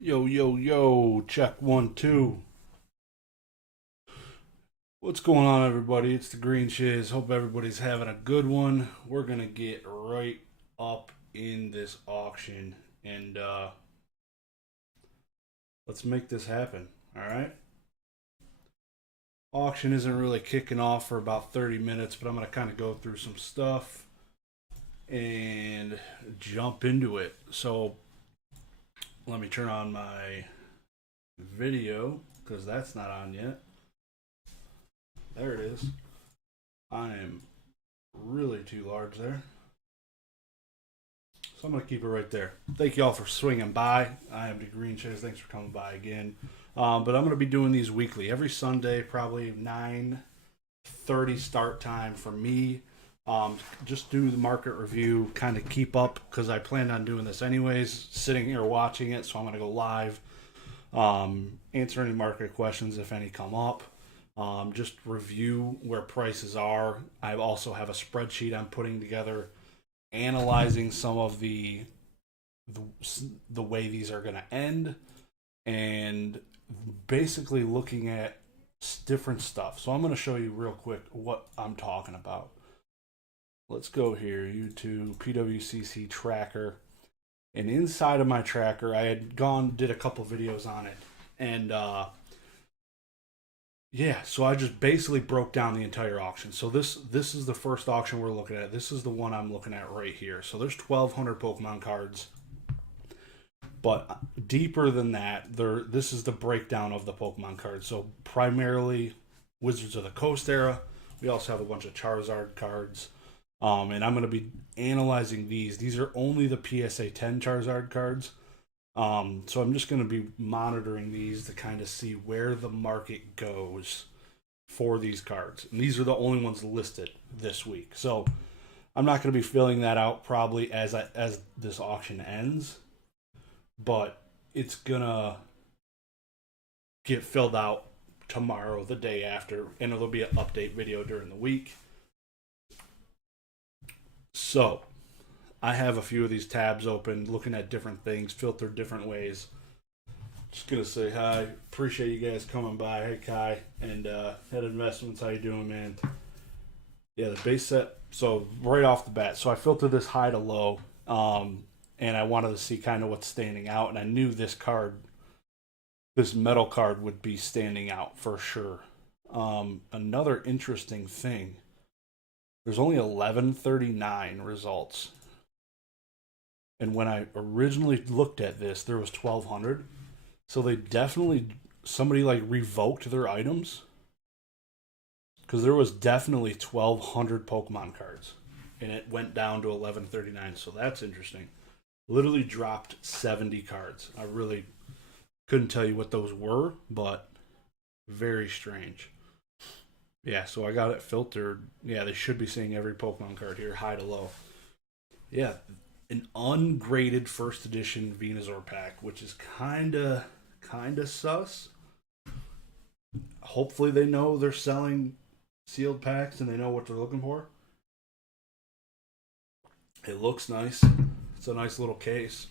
Yo, yo, yo, check one, two. What's going on, everybody? It's the Green Shiz. Hope everybody's having a good one. We're going to get right up in this auction and let's make this happen. All right? Auction isn't really kicking off for about 30 minutes, but I'm going to kind of go through some stuff and jump into it. So let me turn on my video because that's not on yet. There it is. I am really too large there. So I'm going to keep it right there. Thank you all for swinging by. I am the Green Chairs. Thanks for coming by again. But I'm going to be doing these weekly. Every Sunday, probably 9:30 start time for me. Just do the market review, kind of keep up because I planned on doing this anyways, sitting here watching it. So I'm going to go live, answer any market questions if any come up. Just review where prices are. I also have a spreadsheet I'm putting together, analyzing some of the, the way these are going to end, and basically looking at different stuff. So I'm going to show you real quick what I'm talking about. Let's go here, YouTube PWCC tracker, and inside of my tracker, I had did a couple videos on it, and yeah, so I just basically broke down the entire auction. So this is the first auction we're looking at. This is the one I'm looking at right here. So there's 1,200 Pokemon cards, but deeper than that, this is the breakdown of the Pokemon cards. So primarily Wizards of the Coast era. We also have a bunch of Charizard cards, and I'm going to be analyzing these. These are only the PSA 10 Charizard cards. So I'm just going to be monitoring these to kind of see where the market goes for these cards. And these are the only ones listed this week. So I'm not going to be filling that out probably as this auction ends, but it's going to get filled out tomorrow, the day after, and it'll be an update video during the week. So I have a few of these tabs open, looking at different things, filtered different ways. Just gonna say hi. Appreciate you guys coming by. Hey Kai and Head Investments, how you doing, man? Yeah, the base set. So right off the bat, so I filtered this high to low, and I wanted to see kind of what's standing out, and I knew this card, this metal card, would be standing out for sure. Another interesting thing. There's only 1139 results. And when I originally looked at this, there was 1,200. So they definitely, somebody like revoked their items. Because there was definitely 1,200 Pokemon cards. And it went down to 1139. So that's interesting. Literally dropped 70 cards. I really couldn't tell you what those were, but very strange. Yeah, so I got it filtered. Yeah, they should be seeing every Pokemon card here, high to low. Yeah, an ungraded first edition Venusaur pack, which is kinda sus. Hopefully they know they're selling sealed packs and they know what they're looking for. It looks nice. It's a nice little case.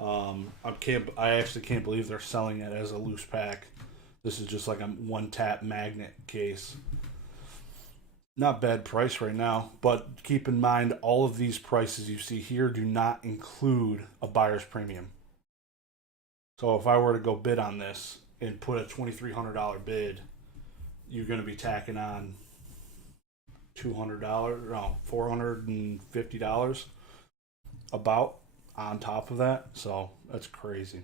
I actually can't believe they're selling it as a loose pack. This is just like a one tap magnet case. Not bad price right now, but keep in mind all of these prices you see here do not include a buyer's premium. So if I were to go bid on this and put a $2,300 bid, you're going to be tacking on $200, no, $450 about on top of that. So that's crazy.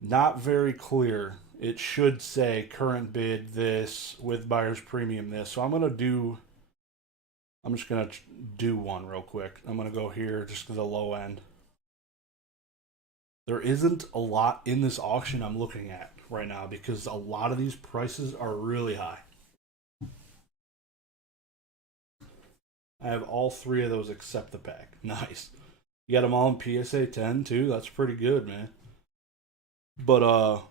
Not very clear. It should say current bid this with buyer's premium this. So I'm just gonna do one real quick. I'm gonna go here just to the low end. There isn't a lot in this auction I'm looking at right now because a lot of these prices are really high. I have all three of those except the pack. Nice. You got them all in PSA 10 too. That's pretty good, man. But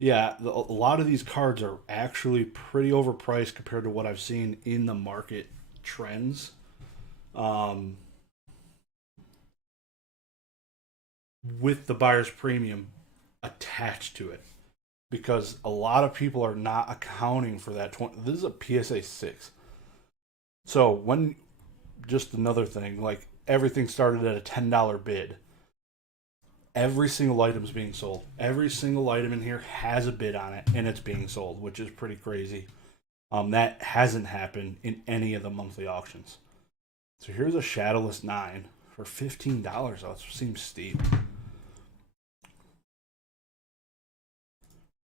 yeah, a lot of these cards are actually pretty overpriced compared to what I've seen in the market trends. Um, with the buyer's premium attached to it, because a lot of people are not accounting for that. This is a PSA 6. So when, just another thing, like everything started at a $10 bid. Every single item is being sold. Every single item in here has a bid on it, and it's being sold, which is pretty crazy. That hasn't happened in any of the monthly auctions. So here's a Shadowless 9 for $15. That seems steep.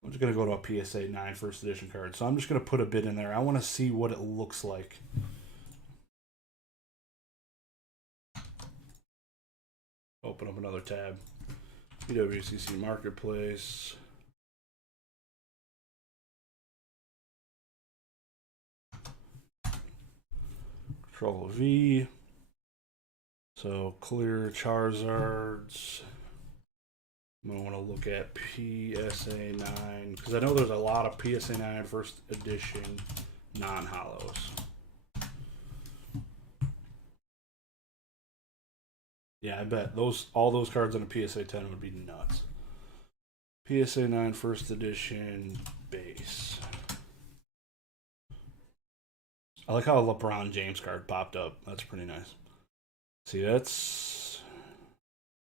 I'm just going to go to a PSA 9 first edition card. So I'm just going to put a bid in there. I want to see what it looks like. Open up another tab. PWCC Marketplace. Control V. So clear Charizards. I'm going to want to look at PSA 9 because I know there's a lot of PSA 9 first edition non-hollows. Yeah, I bet all those cards on a PSA 10 would be nuts. PSA 9 first edition base. I like how a LeBron James card popped up. That's pretty nice. See, this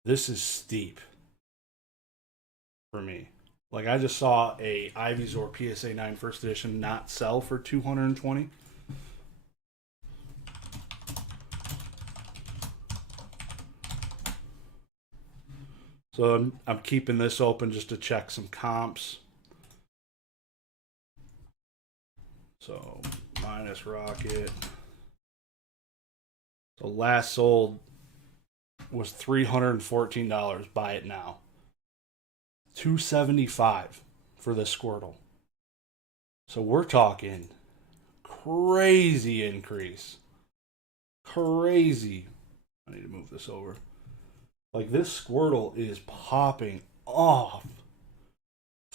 is steep for me. Like, I just saw a Ivysaur PSA 9 first edition not sell for $220. So I'm keeping this open just to check some comps. So minus Rocket. So last sold was $314. Buy it now. $275 for this Squirtle. So we're talking crazy increase. Crazy. I need to move this over. Like, this Squirtle is popping off.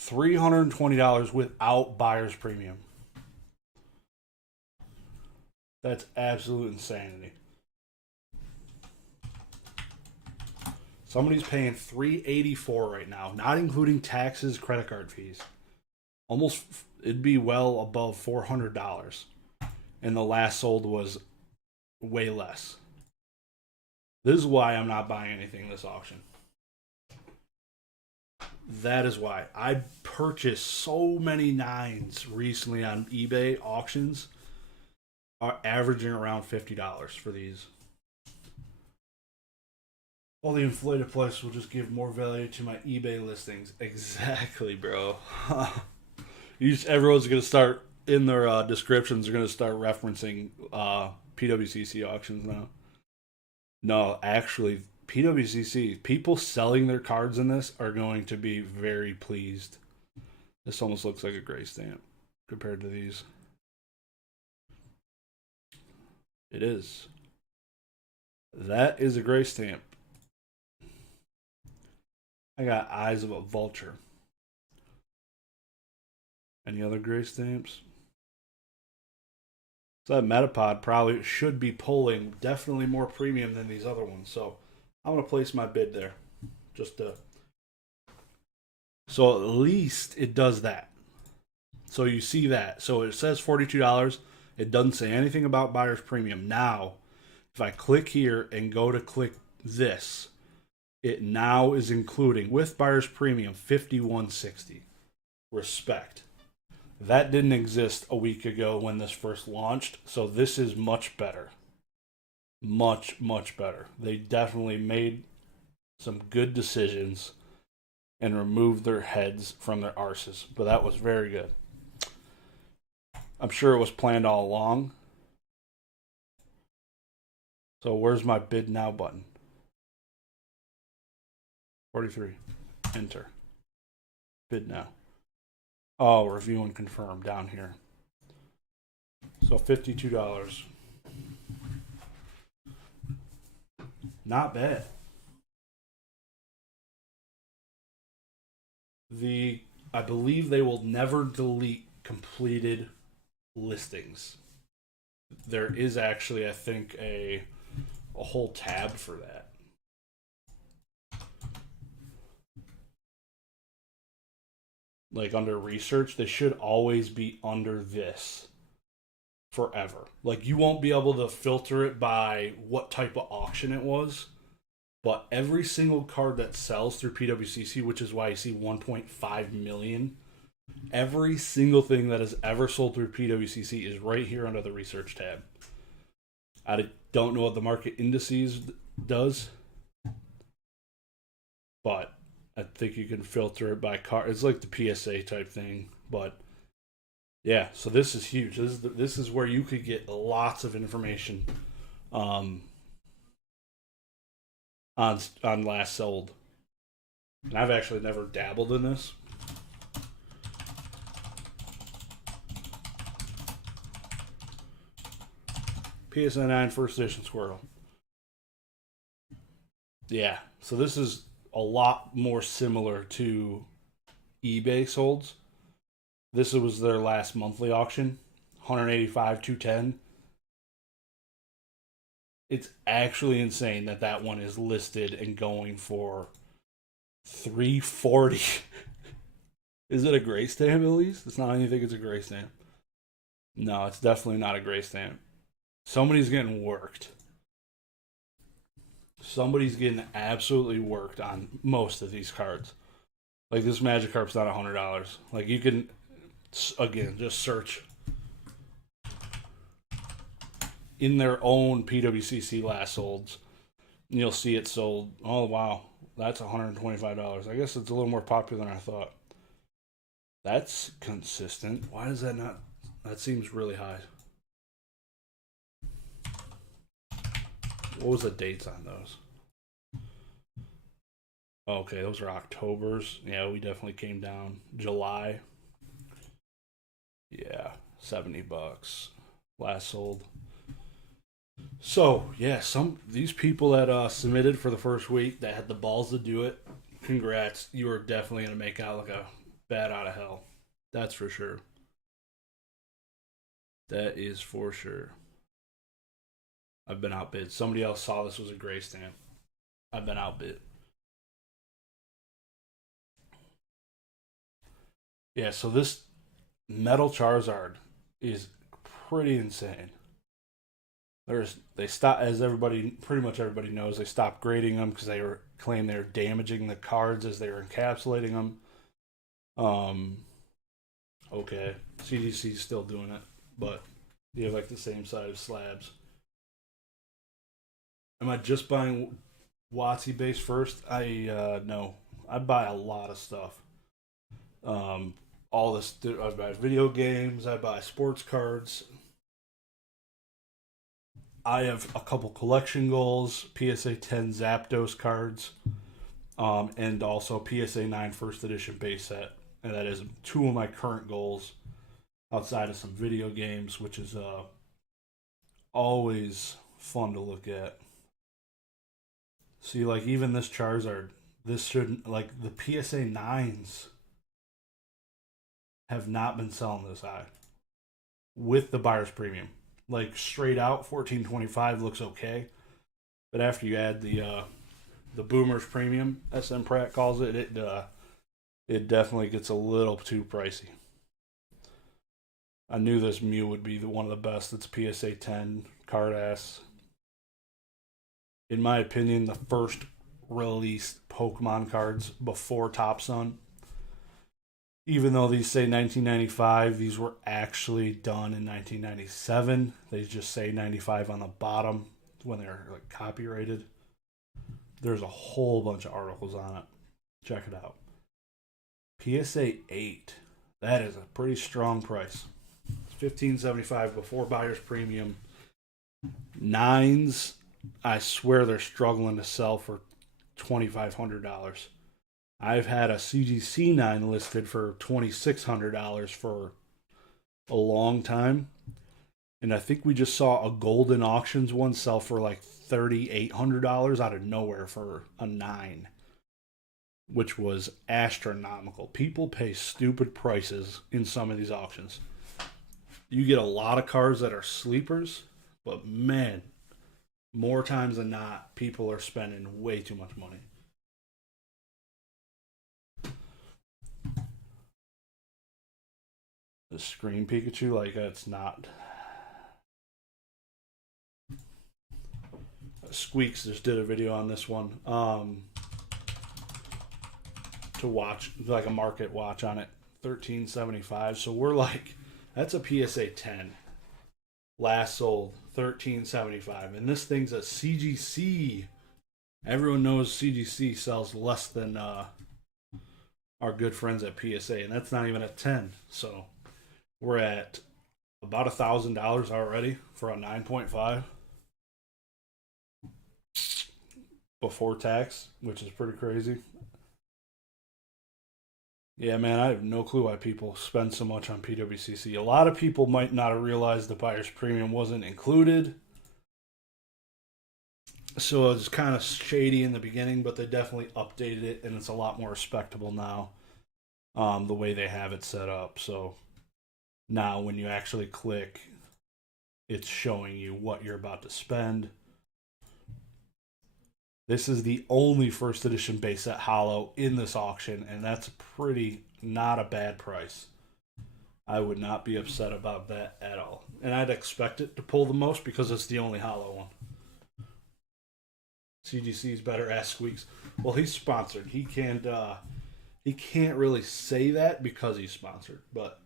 $320 without buyer's premium. That's absolute insanity. Somebody's paying $384 right now, not including taxes, credit card fees. Almost, it'd be well above $400. And the last sold was way less. This is why I'm not buying anything this auction. That is why. I purchased so many 9s recently on eBay auctions, are averaging around $50 for these. Well, the inflated price will just give more value to my eBay listings. Exactly, bro. Everyone's going to start, in their descriptions, they're going to start referencing PWCC auctions now. No, actually, PWCC, people selling their cards in this are going to be very pleased. This almost looks like a gray stamp compared to these. It is. That is a gray stamp. I got Eyes of a Vulture. Any other gray stamps? So that Metapod probably should be pulling definitely more premium than these other ones. So I'm going to place my bid there. So at least it does that. So you see that. So it says $42. It doesn't say anything about buyer's premium. Now, if I click here and go to click this, it now is including, with buyer's premium, $51.60. Respect. That didn't exist a week ago when this first launched, so this is much better. Much, much better. They definitely made some good decisions and removed their heads from their arses, but that was very good. I'm sure it was planned all along. So where's my bid now button? 43. Enter. Bid now. Oh, review and confirm down here. So $52. Not bad. I believe they will never delete completed listings. There is actually, I think, a whole tab for that. like under research, they should always be under this forever. Like you won't be able to filter it by what type of auction it was, but every single card that sells through PWCC, which is why you see 1.5 million, every single thing that has ever sold through PWCC is right here under the research tab. I don't know what the market indices does, but I think you can filter it by card. It's like the PSA type thing, but yeah. So this is huge. This is where you could get lots of information on last sold. And I've actually never dabbled in this. PSA 9 first edition Squirtle. Yeah, so this is a lot more similar to eBay solds. This was their last monthly auction, 185, 210. It's actually insane that one is listed and going for 340. Is it a gray stamp at least? It's not anything. It's a gray stamp. No, it's definitely not a gray stamp. Somebody's getting worked. Somebody's getting absolutely worked on most of these cards. Like this Magikarp's not $100. Like you can, again, just search in their own PWCC last solds, and you'll see it sold. Oh wow, that's $125. I guess it's a little more popular than I thought. That's consistent. Why does that not? That seems really high. What was the dates on those? Okay, those are Octobers. Yeah, we definitely came down. July. Yeah, $70 last sold. So yeah, these people that submitted for the first week that had the balls to do it, congrats. You are definitely gonna make out like a bat out of hell. That's for sure. That is for sure. I've been outbid. Somebody else saw this was a gray stamp. I've been outbid. Yeah, so this metal Charizard is pretty insane. They stopped, as pretty much everybody knows, they stopped grading them because they were claiming they were damaging the cards as they were encapsulating them. Okay, CDC's still doing it, but you have like the same size slabs. Am I just buying WotC base first? No. I buy a lot of stuff. All this I buy video games, I buy sports cards. I have a couple collection goals, PSA 10 Zapdos cards, and also PSA 9 first edition base set. And that is two of my current goals outside of some video games, which is always fun to look at. See, like even this Charizard, this shouldn't, like the PSA 9s have not been selling this high with the buyer's premium. Like straight out 1425 looks okay, but after you add the Boomer's premium, SM Pratt calls it, it definitely gets a little too pricey. I knew this Mew would be one of the best. It's PSA 10 card ass. In my opinion, the first released Pokemon cards before Top Sun. Even though these say 1995, these were actually done in 1997. They just say 95 on the bottom when they're like copyrighted. There's a whole bunch of articles on it. Check it out. PSA 8. That is a pretty strong price. It's $15.75 before buyer's premium. 9s, I swear they're struggling to sell for $2,500. I've had a CGC 9 listed for $2,600 for a long time. And I think we just saw a Golden Auctions one sell for like $3,800 out of nowhere for a 9, which was astronomical. People pay stupid prices in some of these auctions. You get a lot of cards that are sleepers, but man, more times than not, people are spending way too much money. The screen Pikachu, like it's not. Squeaks just did a video on this one. To watch, like a market watch on it, $13.75. So we're like, that's a PSA 10. Last sold $13.75, and this thing's a CGC. Everyone knows CGC sells less than our good friends at PSA, and that's not even at 10. So we're at about $1,000 already for a 9.5 before tax, which is pretty crazy. Yeah, man, I have no clue why people spend so much on PWCC. A lot of people might not have realized the buyer's premium wasn't included. So it was kind of shady in the beginning, but they definitely updated it, and it's a lot more respectable now, the way they have it set up. So now when you actually click, it's showing you what you're about to spend. This is the only first edition base set Hollow in this auction, and that's pretty not a bad price. I would not be upset about that at all. And I'd expect it to pull the most because it's the only Hollow one. CGC's better, ask Squeaks. Well, he's sponsored. He can't really say that because he's sponsored, but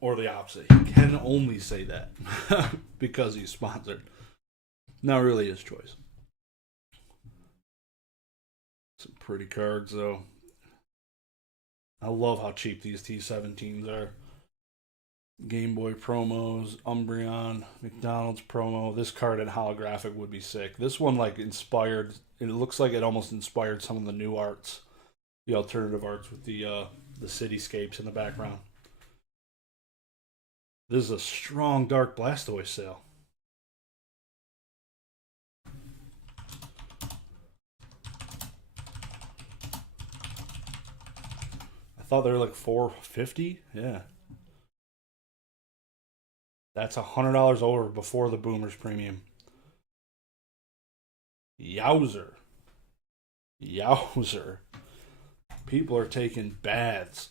or the opposite. He can only say that because he's sponsored. Not really his choice. Some pretty cards, though. I love how cheap these T17s are. Game Boy promos, Umbreon, McDonald's promo. This card in holographic would be sick. This one, like, inspired. It looks like it almost inspired some of the new arts, the alternative arts with the cityscapes in the background. This is a strong Dark Blastoise sale. I thought they were like $450. Yeah. That's $100 over before the Boomers premium. Yowzer. Yowzer. People are taking baths.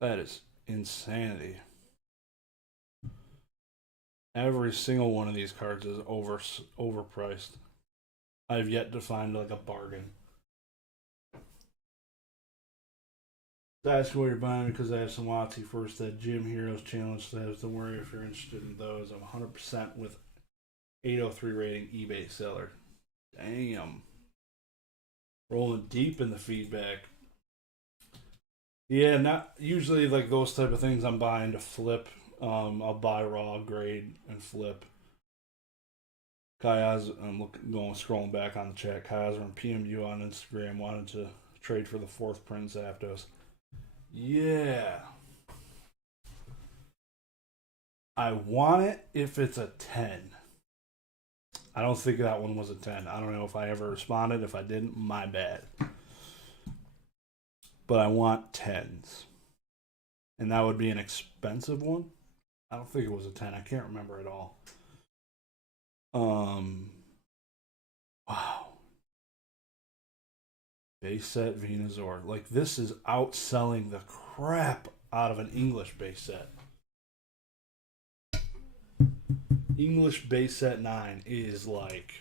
That is insanity. Every single one of these cards is overpriced. I've yet to find like a bargain. Ask what you're buying because I have some WotC first. That Gym Heroes Challenge says, don't worry if you're interested in those. I'm 100% with 803 rating eBay seller. Damn. Rolling deep in the feedback. Yeah, not usually like those type of things I'm buying to flip. I'll buy raw, grade, and flip. Kai I'm scrolling back on the chat. Kai Osborne PMU on Instagram wanted to trade for the 4th Prince Zapdos. Yeah. I want it if it's a 10. I don't think that one was a 10. I don't know if I ever responded. If I didn't, my bad. But I want 10s. And that would be an expensive one. I don't think it was a 10. I can't remember at all. Wow. Base set Venusaur. Like, this is outselling the crap out of an English base set. English base set 9 is like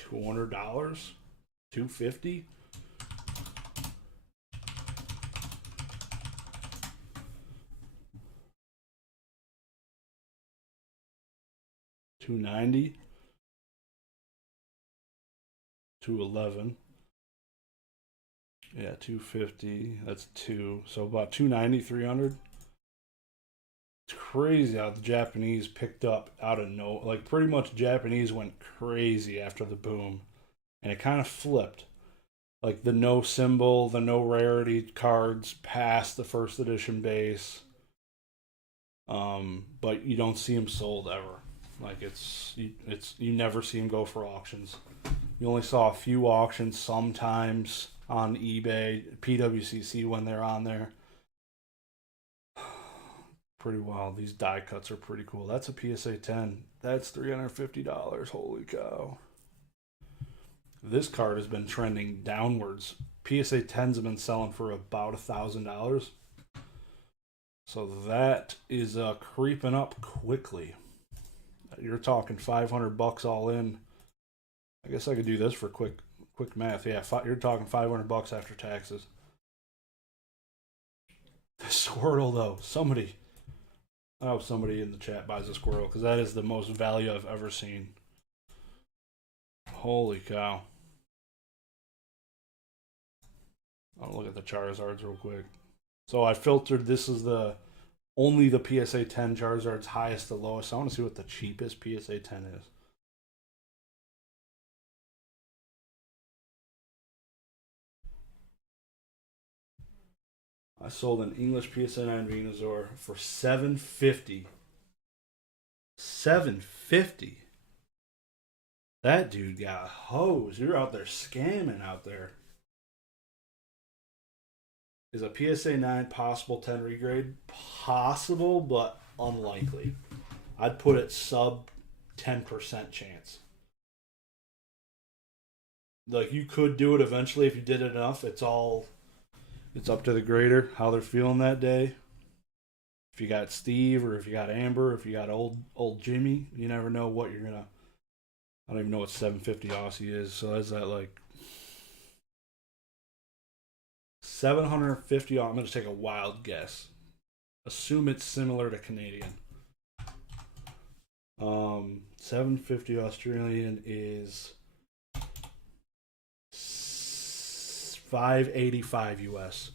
$200, $250. $290, $211. Yeah, $250. That's 2. So about $290, $300. It's crazy how the Japanese picked up out of no, like pretty much Japanese went crazy after the boom, and it kind of flipped. Like the no symbol, the no rarity cards past the first edition base. But you don't see them sold ever. Like you never see them go for auctions. You only saw a few auctions sometimes on eBay, PWCC when they're on there. Pretty wild. These die cuts are pretty cool. That's a PSA 10. That's $350. Holy cow. this card has been trending downwards. PSA 10s have been selling for about $1,000. So that is creeping up quickly. You're talking $500 all in. I guess I could do this for quick math. Yeah, you're talking $500 after taxes. The Squirtle, though, I hope somebody in the chat buys a Squirtle, because that is the most value I've ever seen. Holy cow. I'll look at the Charizards real quick. So I filtered, this is only the PSA 10 Charizards, highest to lowest. I want to see what the cheapest PSA 10 is. I sold an English PSA 9 Venusaur for $750. $750. That dude got hosed. You're out there scamming out there. Is a PSA 9 possible 10 regrade? Possible, but unlikely. I'd put it sub 10% chance. Like, you could do it eventually if you did it enough. It's up to the grader, how they're feeling that day. If you got Steve, or if you got Amber, if you got old Jimmy, you never know what you're gonna. I don't even know what 750 Aussie is. So that's that, like 750. I'm gonna take a wild guess. Assume it's similar to Canadian. 750 Australian is $585 US.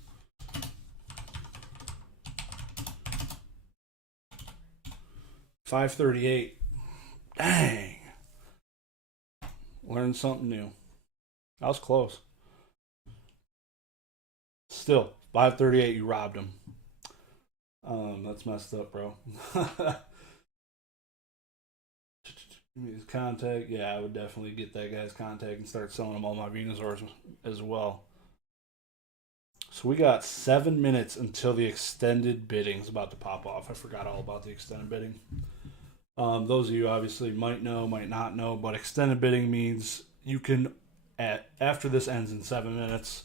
$538. Dang. Learned something new. That was close. Still, $538. You robbed him. That's messed up, bro. His contact. Yeah, I would definitely get that guy's contact and start selling him all my Venusaurs as well. So we got 7 minutes until the extended bidding is about to pop off. I forgot all about the extended bidding. Those of you obviously might know, might not know, but extended bidding means you can, after this ends in 7 minutes,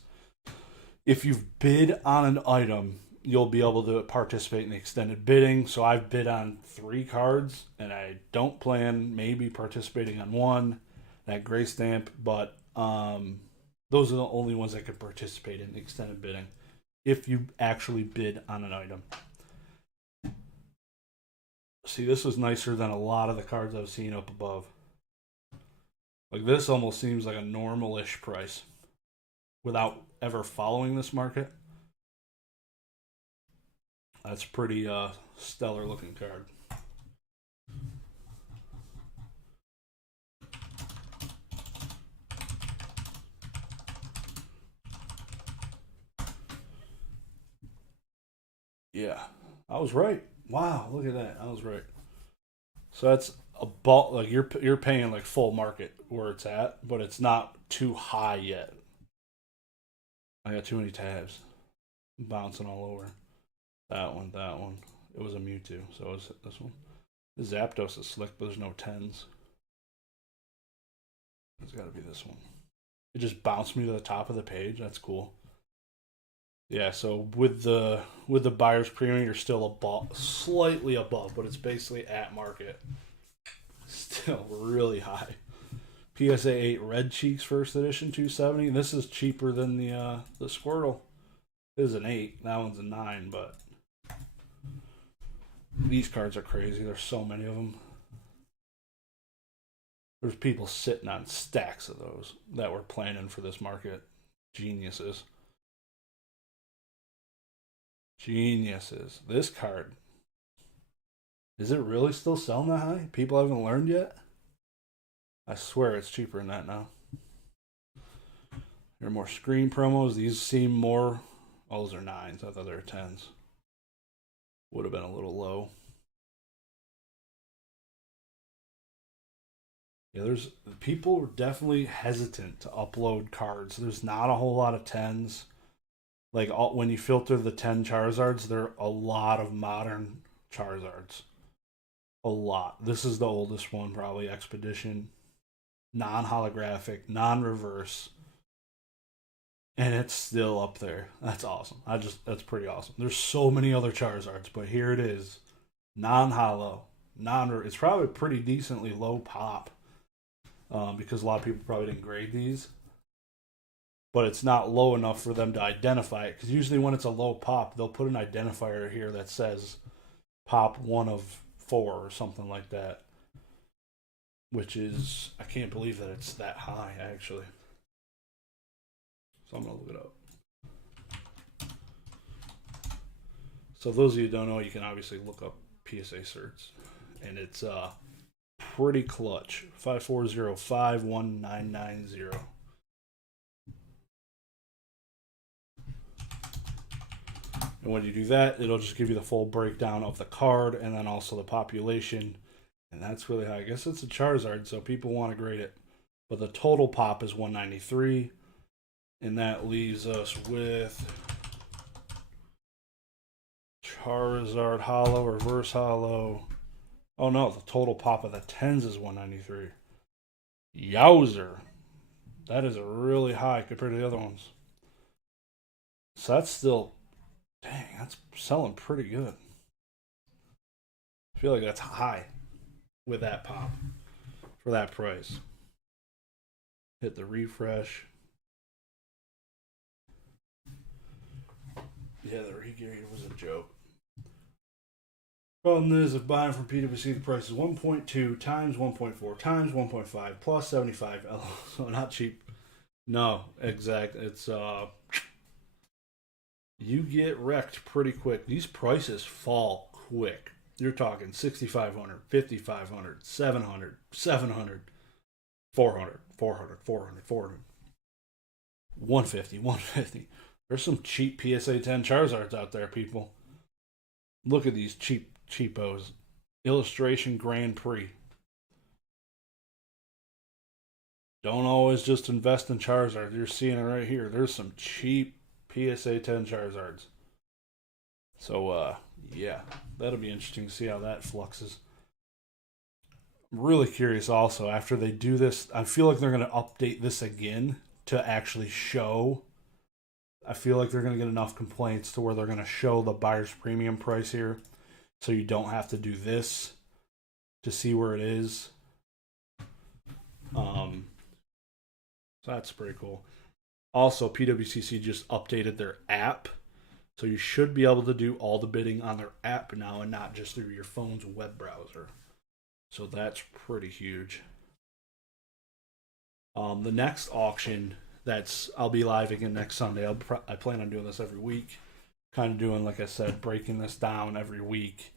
if you've bid on an item, you'll be able to participate in the extended bidding. So I've bid on 3 cards, and I don't plan maybe participating on one, that gray stamp, but those are the only ones that can participate in extended bidding if you actually bid on an item. See, this is nicer than a lot of the cards I've seen up above. Like, this almost seems like a normal-ish price without ever following this market. That's pretty stellar looking card. Yeah, I was right. Wow, look at that. I was right. So that's a ball, like you're paying like full market where it's at, but it's not too high yet. I got too many tabs. I'm bouncing all over. That one. It was a Mewtwo, so it was this one. The Zapdos is slick, but there's no 10s. It's got to be this one. It just bounced me to the top of the page. That's cool. Yeah, so with the buyer's premium, you're still slightly above, but it's basically at market. Still really high. PSA 8 Red Cheeks First Edition 270. This is cheaper than the Squirtle. This is an 8. That one's a 9, but these cards are crazy. There's so many of them. There's people sitting on stacks of those that were planning for this market. Geniuses. This card. Is it really still selling that high? People haven't learned yet? I swear it's cheaper than that now. There are more screen promos. These seem more. Oh, those are 9s. I thought they were 10s. Would have been a little low. Yeah, there's people were definitely hesitant to upload cards. There's not a whole lot of 10s. Like, when you filter the 10 Charizards, there are a lot of modern Charizards. A lot. This is the oldest one, probably Expedition. non-holographic, non-reverse, and it's still up there. That's awesome. That's pretty awesome. There's so many other Charizards, but here it is, non-holo, it's probably pretty decently low pop, because a lot of people probably didn't grade these, but it's not low enough for them to identify it. Because usually when it's a low pop, they'll put an identifier here that says pop 1 of 4 or something like that, which is, I can't believe that it's that high actually. So I'm gonna look it up. So those of you who don't know, you can obviously look up PSA certs, and it's pretty clutch. 54051990. And when you do that, it'll just give you the full breakdown of the card and then also the population. And that's really high. I guess it's a Charizard, so people want to grade it. But the total pop is 193. And that leaves us with Charizard Holo, Reverse Holo. Oh no, the total pop of the 10s is 193. Yowzer. That is really high compared to the other ones. So that's still, dang, that's selling pretty good. I feel like that's high with that pop for that price. Hit the refresh. Yeah, the regrade was a joke. Problem is, if buying from PWCC, the price is 1.2 times 1.4 times 1.5 plus 75. So not cheap. No, exact. It's you get wrecked pretty quick. These prices fall quick. You're talking 6,500, 5,500, 700, 700, 400, 400, 400, 400, 150, 150. There's some cheap PSA 10 Charizards out there, people. Look at these cheapos. Illustration Grand Prix. Don't always just invest in Charizard. You're seeing it right here. There's some cheap PSA 10 Charizards. So, yeah, that'll be interesting to see how that fluxes. I'm really curious also, after they do this, I feel like they're going to update this again to actually show. I feel like they're going to get enough complaints to where they're going to show the buyer's premium price here, so you don't have to do this to see where it is. So that's pretty cool. Also, PWCC just updated their app, so you should be able to do all the bidding on their app now and not just through your phone's web browser. So that's pretty huge. The next auction, I'll be live again next Sunday. I plan on doing this every week. Kind of doing, like I said, breaking this down every week,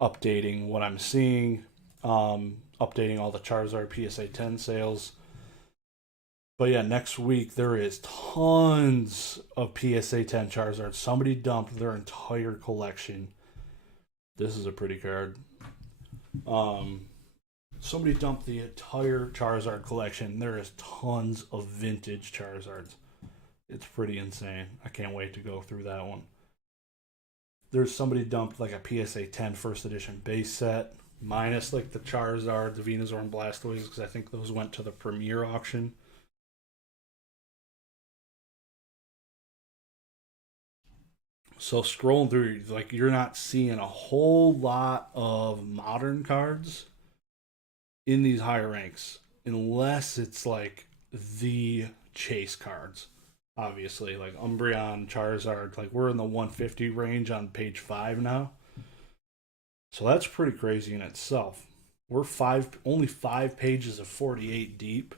updating what I'm seeing, updating all the Charizard PSA 10 sales. But yeah, next week there is tons of PSA 10 Charizard. Somebody dumped their entire collection. This is a pretty card. Somebody dumped the entire Charizard collection. There is tons of vintage Charizards. It's pretty insane. I can't wait to go through that one. There's somebody dumped like a PSA 10 first edition base set, minus like the Charizard, the Venusaur, and Blastoise, because I think those went to the Premier auction. So scrolling through, like, you're not seeing a whole lot of modern cards in these higher ranks, unless it's like the chase cards. Obviously, like Umbreon, Charizard, like we're in the 150 range on page 5 now. So that's pretty crazy in itself. We're only 5 pages of 48 deep,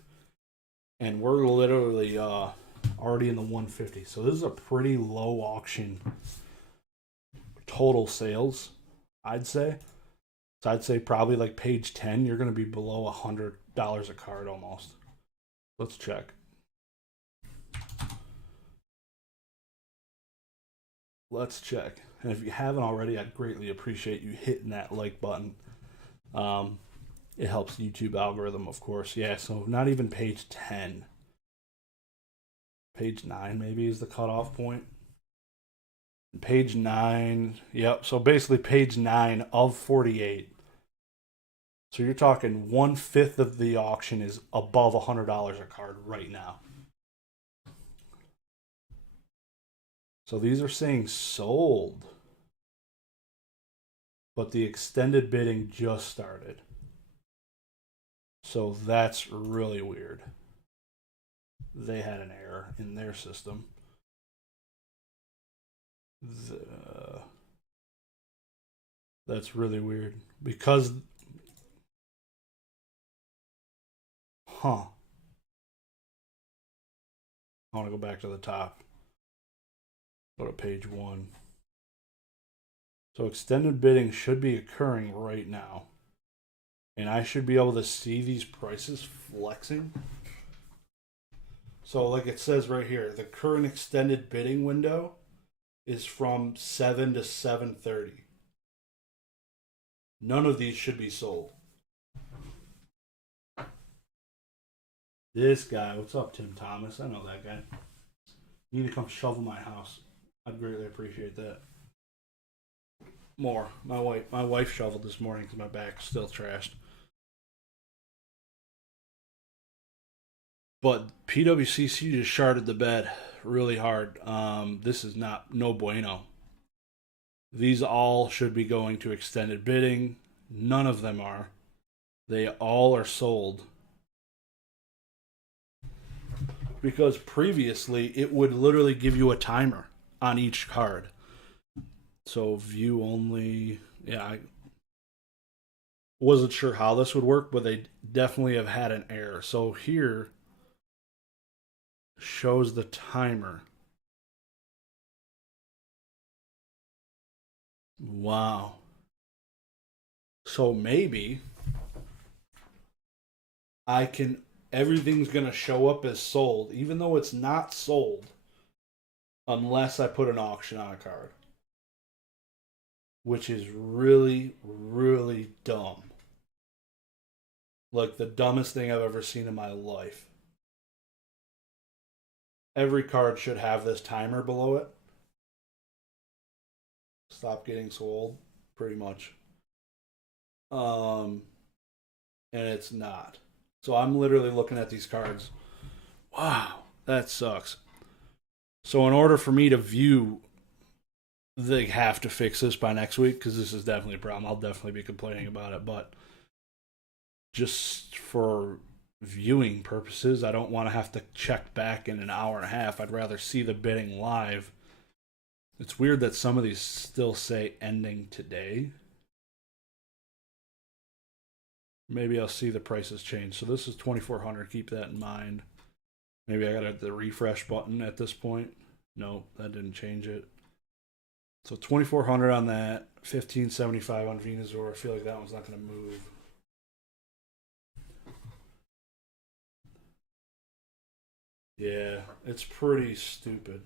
and we're literally already in the 150. So this is a pretty low auction total sales, I'd say. So I'd say probably like page 10, you're going to be below $100 a card almost. Let's check. Let's check. And if you haven't already, I'd greatly appreciate you hitting that like button. It helps the YouTube algorithm, of course. Yeah, so not even page 10. Page 9 maybe is the cutoff point. Page 9, yep. So basically page 9 of 48. So you're talking 1/5 of the auction is above $100 a card right now. So these are saying sold, but the extended bidding just started. So that's really weird. They had an error in their system. That's really weird because, huh? I want to go back to the top. Go to page 1. So extended bidding should be occurring right now. And I should be able to see these prices flexing. So like it says right here, the current extended bidding window is from 7 to 7:30. None of these should be sold. This guy, what's up, Tim Thomas? I know that guy. You need to come shovel my house. I'd greatly appreciate that. More. My wife shoveled this morning because my back's still trashed. But PWCC just sharded the bed really hard. This is no bueno. These all should be going to extended bidding. None of them are. They all are sold. Because previously it would literally give you a timer on each card. So view only. Yeah, I wasn't sure how this would work, but they definitely have had an error. So here shows the timer. Wow. So maybe I can, everything's going to show up as sold, even though it's not sold, unless I put an auction on a card. Which is really, really dumb. Like the dumbest thing I've ever seen in my life. Every card should have this timer below it. Stop getting sold, pretty much. And it's not. So I'm literally looking at these cards. Wow, that sucks. So in order for me to view, they have to fix this by next week because this is definitely a problem. I'll definitely be complaining about it, but just for viewing purposes, I don't want to have to check back in an hour and a half. I'd rather see the bidding live. It's weird that some of these still say ending today. Maybe I'll see the prices change. So this is 2,400. Keep that in mind. Maybe I got the refresh button at this point. No, that didn't change it. So 2,400 on that. 1,575 on Venusaur. I feel like that one's not going to move. Yeah, it's pretty stupid.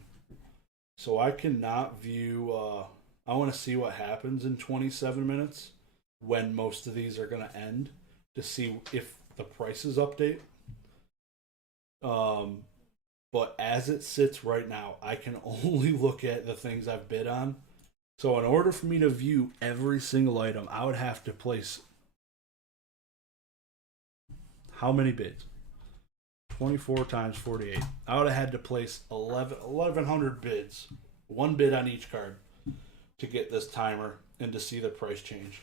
So I cannot view. I want to see what happens in 27 minutes when most of these are going to end to see if the prices update. But as it sits right now, I can only look at the things I've bid on. So in order for me to view every single item, I would have to place how many bids? 24 times 48. I would have had to place 1,100 bids, one bid on each card, to get this timer and to see the price change.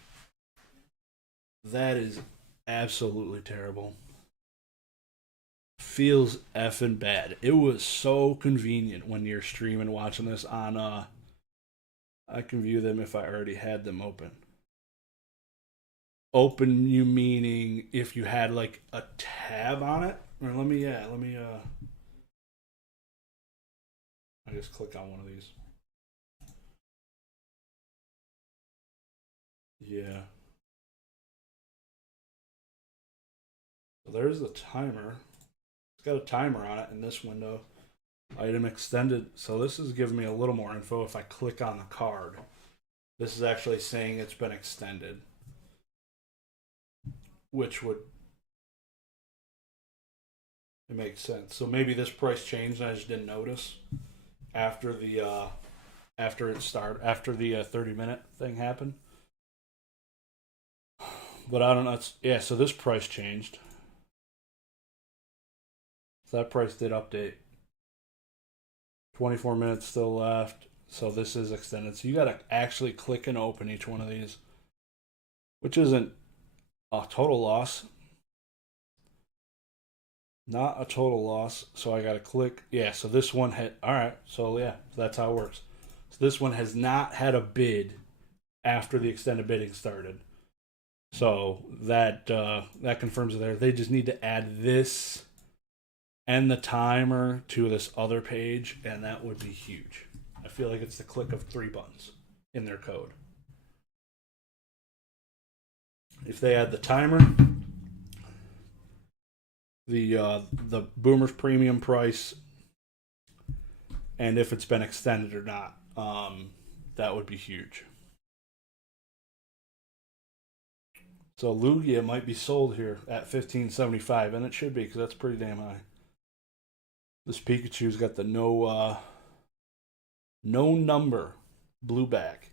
That is absolutely terrible. Feels effing bad. It was so convenient when you're streaming watching this on I can view them if I already had them open. Open, you meaning if you had like a tab on it? Or let me I just click on one of these. Yeah. So there's the timer. It's got a timer on it in this window. Item extended. So this is giving me a little more info if I click on the card. This is actually saying it's been extended. Which would it makes sense. So maybe this price changed and I just didn't notice after the after the 30-minute thing happened. But I don't know. Yeah, so this price changed. So that price did update. 24 minutes still left. So this is extended. So you got to actually click and open each one of these, which isn't a total loss. Not a total loss. So I got to click. Yeah, so this one had. All right. So yeah, so that's how it works. So this one has not had a bid after the extended bidding started. So that that confirms it there. They just need to add this and the timer to this other page, and that would be huge. I feel like it's the click of 3 buttons in their code. If they add the timer, the Boomer's premium price, and if it's been extended or not, that would be huge. So Lugia might be sold here at $15.75, and it should be because that's pretty damn high. This Pikachu's got the no number blue back,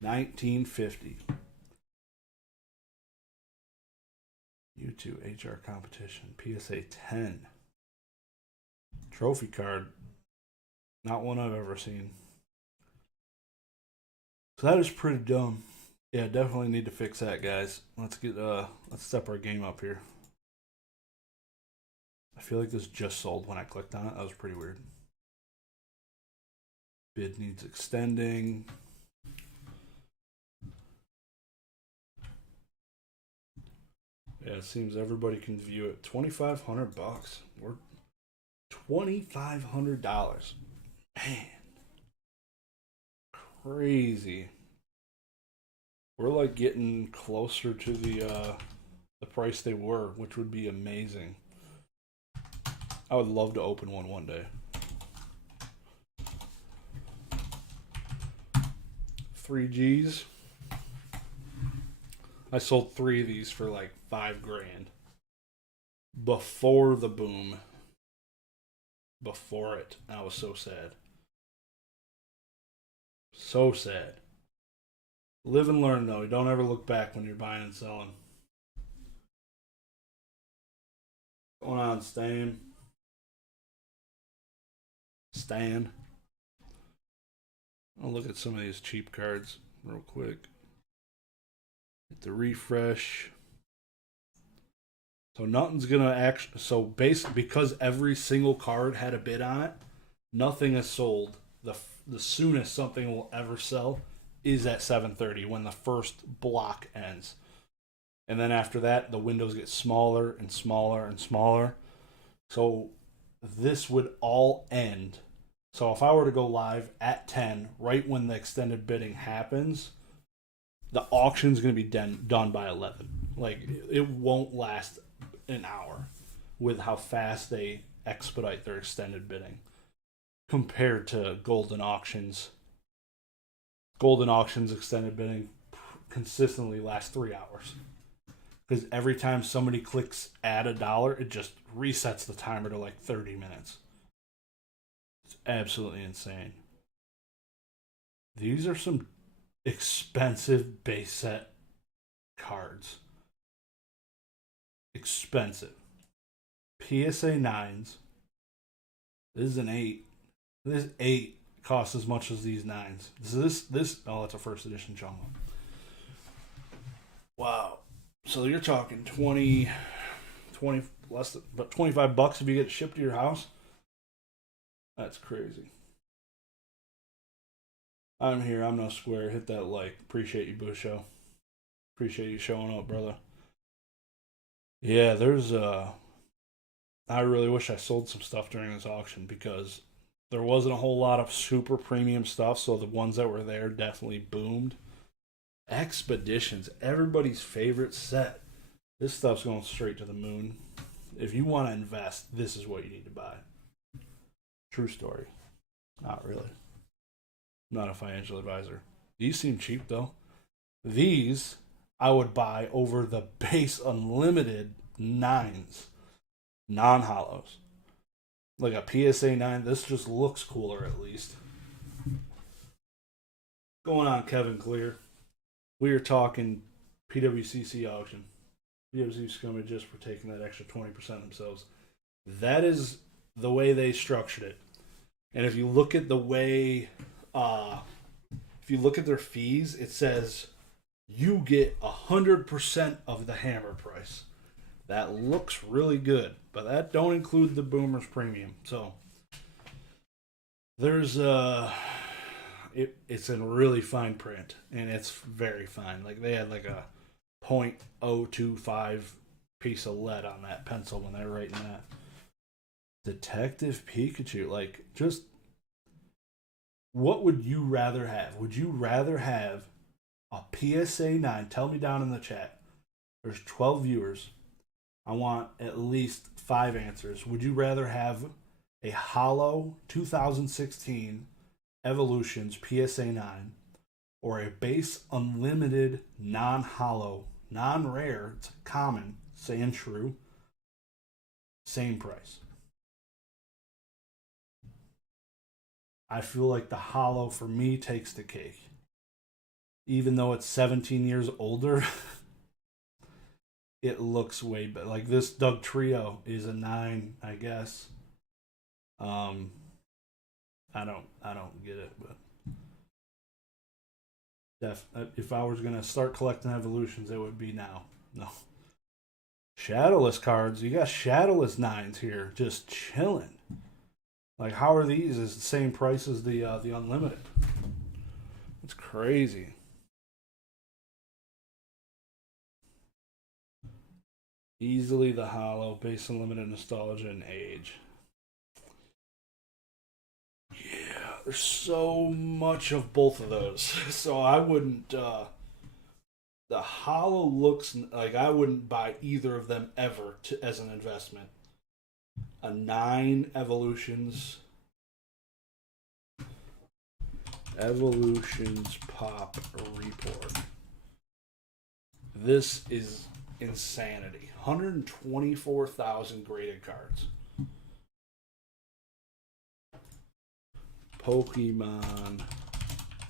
1950. U2 HR competition, PSA 10. Trophy card, not one I've ever seen. So that is pretty dumb. Yeah, definitely need to fix that, guys. Let's step our game up here. I feel like this just sold when I clicked on it. That was pretty weird. Bid needs extending. Yeah, it seems everybody can view it. $2,500. We're $2,500. Man, crazy. We're like getting closer to the price they were, which would be amazing. I would love to open one day. 3Gs. I sold 3 of these for like $5,000 before the boom. Before it, I was so sad. So sad. Live and learn, though. Don't ever look back when you're buying and selling. Going on, Stan. I'll look at some of these cheap cards real quick. Hit the refresh. So nothing's gonna actually. So basically, because every single card had a bid on it, nothing is sold. The soonest something will ever sell is at 7:30 when the first block ends, and then after that, the windows get smaller and smaller and smaller. So this would all end. So if I were to go live at 10, right when the extended bidding happens, the auction's going to be done by 11. Like, it won't last an hour with how fast they expedite their extended bidding compared to Golden Auctions. Golden Auctions extended bidding consistently lasts 3 hours. Because every time somebody clicks add $1, it just resets the timer to like 30 minutes. It's absolutely insane. These are some expensive base set cards. Expensive. PSA 9s. This is an 8. This 8 costs as much as these 9s. This oh, that's a first edition jungle. Wow. So you're talking 20 less than, but $25 if you get it shipped to your house. That's crazy. I'm here. I'm no square. Hit that like. Appreciate you, Busho. Appreciate you showing up, brother. Yeah, there's I really wish I sold some stuff during this auction because there wasn't a whole lot of super premium stuff, so the ones that were there definitely boomed. Expeditions, everybody's favorite set. This stuff's going straight to the moon. If you want to invest, this is what you need to buy. True story. Not really. Not a financial advisor. These seem cheap though. These I would buy over the base unlimited 9s, non-hollows. Like a PSA 9. This just looks cooler at least. Going on, Kevin Clear. We are talking PWCC auction. PWCC coming just for taking that extra 20% themselves. That is the way they structured it. And if you look at the way, if you look at their fees, it says you get 100% of the hammer price. That looks really good, but that don't include the Boomers premium. So there's it's in really fine print, and it's very fine. Like they had like a .025 piece of lead on that pencil when they're writing that. Detective Pikachu, like, just what would you rather have? Would you rather have a PSA 9? Tell me down in the chat. There's 12 viewers. I want at least 5 answers. Would you rather have a hollow 2016 Evolutions PSA 9 or a base unlimited non-hollow, non-rare, it's common, Sandshrew, same price? I feel like the hollow for me takes the cake. Even though it's 17 years older, it looks way better. Like this Doug Trio is a 9, I guess. I don't get it, but if I was gonna start collecting evolutions, it would be now. No. Shadowless cards. You got Shadowless 9s here, just chilling. Like, how are these as the same price as the unlimited? It's crazy. Easily the hollow, base unlimited nostalgia and age. Yeah, there's so much of both of those. So I wouldn't. The hollow looks like I wouldn't buy either of them ever as an investment. A 9 Evolutions Pop Report. This is insanity. 124,000 graded cards. Pokemon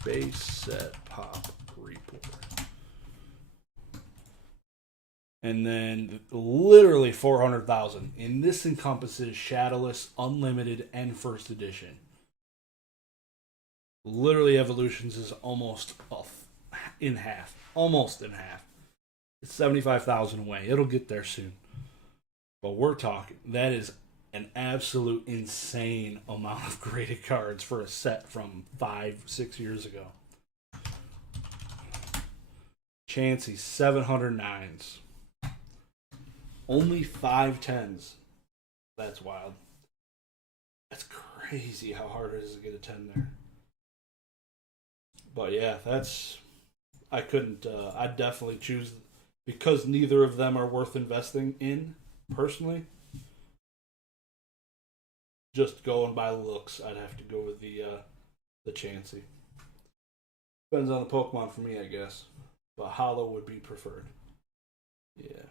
base set Pop Report. And then literally 400,000. And this encompasses Shadowless, Unlimited, and First Edition. Literally Evolutions is almost in half. Almost in half. It's 75,000 away. It'll get there soon. But we're talking, that is an absolute insane amount of graded cards for a set from 5-6 years ago. Chansey, 709s. Only 510s. That's wild. That's crazy how hard it is to get a 10 there. But yeah, I couldn't, I'd definitely choose, because neither of them are worth investing in, personally. Just going by looks, I'd have to go with the Chansey. Depends on the Pokemon for me, I guess. But Hollow would be preferred. Yeah.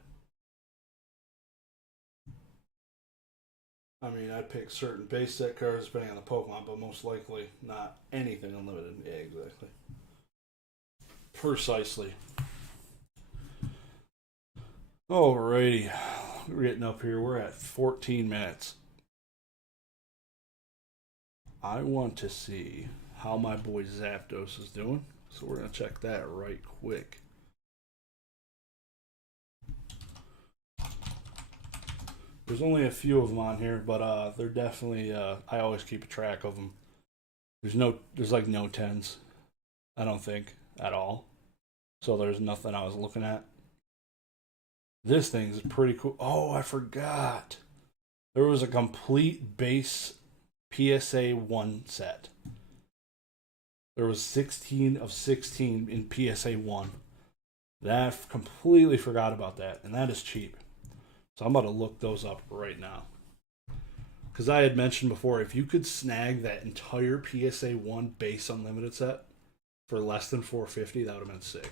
I mean, I'd pick certain base set cards depending on the Pokemon, but most likely not anything unlimited. Yeah, exactly. Precisely. Alrighty. We're getting up here. We're at 14 minutes. I want to see how my boy Zapdos is doing. So we're going to check that right quick. There's only a few of them on here, but they're definitely, I always keep a track of them. There's like no 10s, I don't think, at all. So there's nothing I was looking at. This thing's pretty cool. Oh, I forgot. There was a complete base PSA 1 set. There was 16 of 16 in PSA 1. I completely forgot about that, and that is cheap. So I'm about to look those up right now. Because I had mentioned before, if you could snag that entire PSA 1 base unlimited set for less than $450, that would have been sick.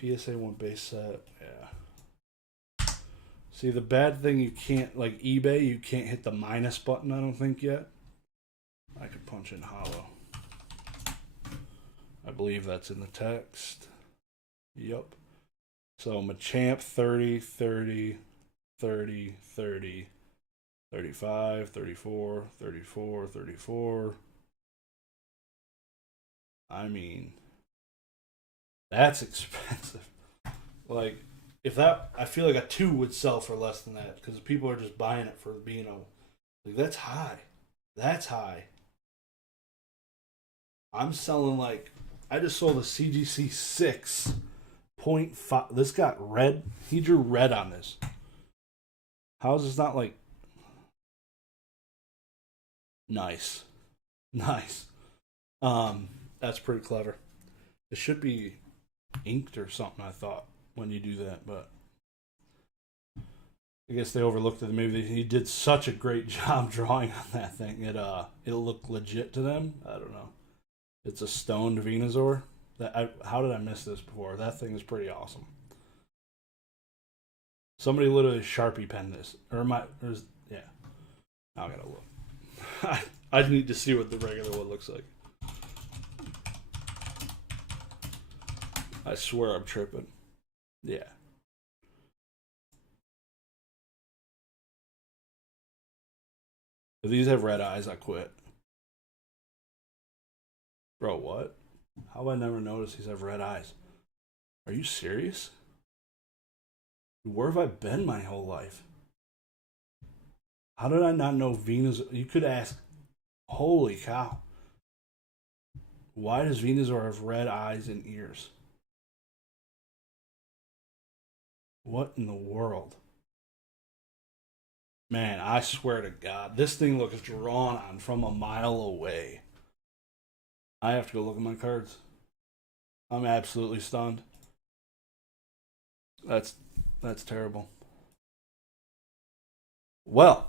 PSA 1 base set, yeah. See, the bad thing, you can't, like eBay, you can't hit the minus button, I don't think, yet. I could punch in hollow. I believe that's in the text. Yep. So Machamp 30, 30, 30, 30, 35, 34, 34, 34. I mean, that's expensive. Like, if that, I feel like a 2 would sell for less than that because people are just buying it for being a, like, that's high. That's high. I'm selling like, I just sold a CGC 6.5. This got red. He drew red on this. How is this not like nice? Nice. That's pretty clever. It should be inked or something, I thought, when you do that, but I guess they overlooked it. Maybe he did such a great job drawing on that thing. It'll look legit to them. I don't know. It's a stoned Venusaur. How did I miss this before? That thing is pretty awesome. Somebody literally Sharpie penned this, yeah. Now I gotta look. I need to see what the regular one looks like. I swear I'm tripping. Yeah. If these have red eyes, I quit. Bro, what? How have I never noticed these have red eyes? Are you serious? Where have I been my whole life? How did I not know Venus? You could ask, holy cow. Why does Venusaur have red eyes and ears? What in the world? Man, I swear to God, this thing looks drawn on from a mile away. I have to go look at my cards. I'm absolutely stunned. That's terrible. Well,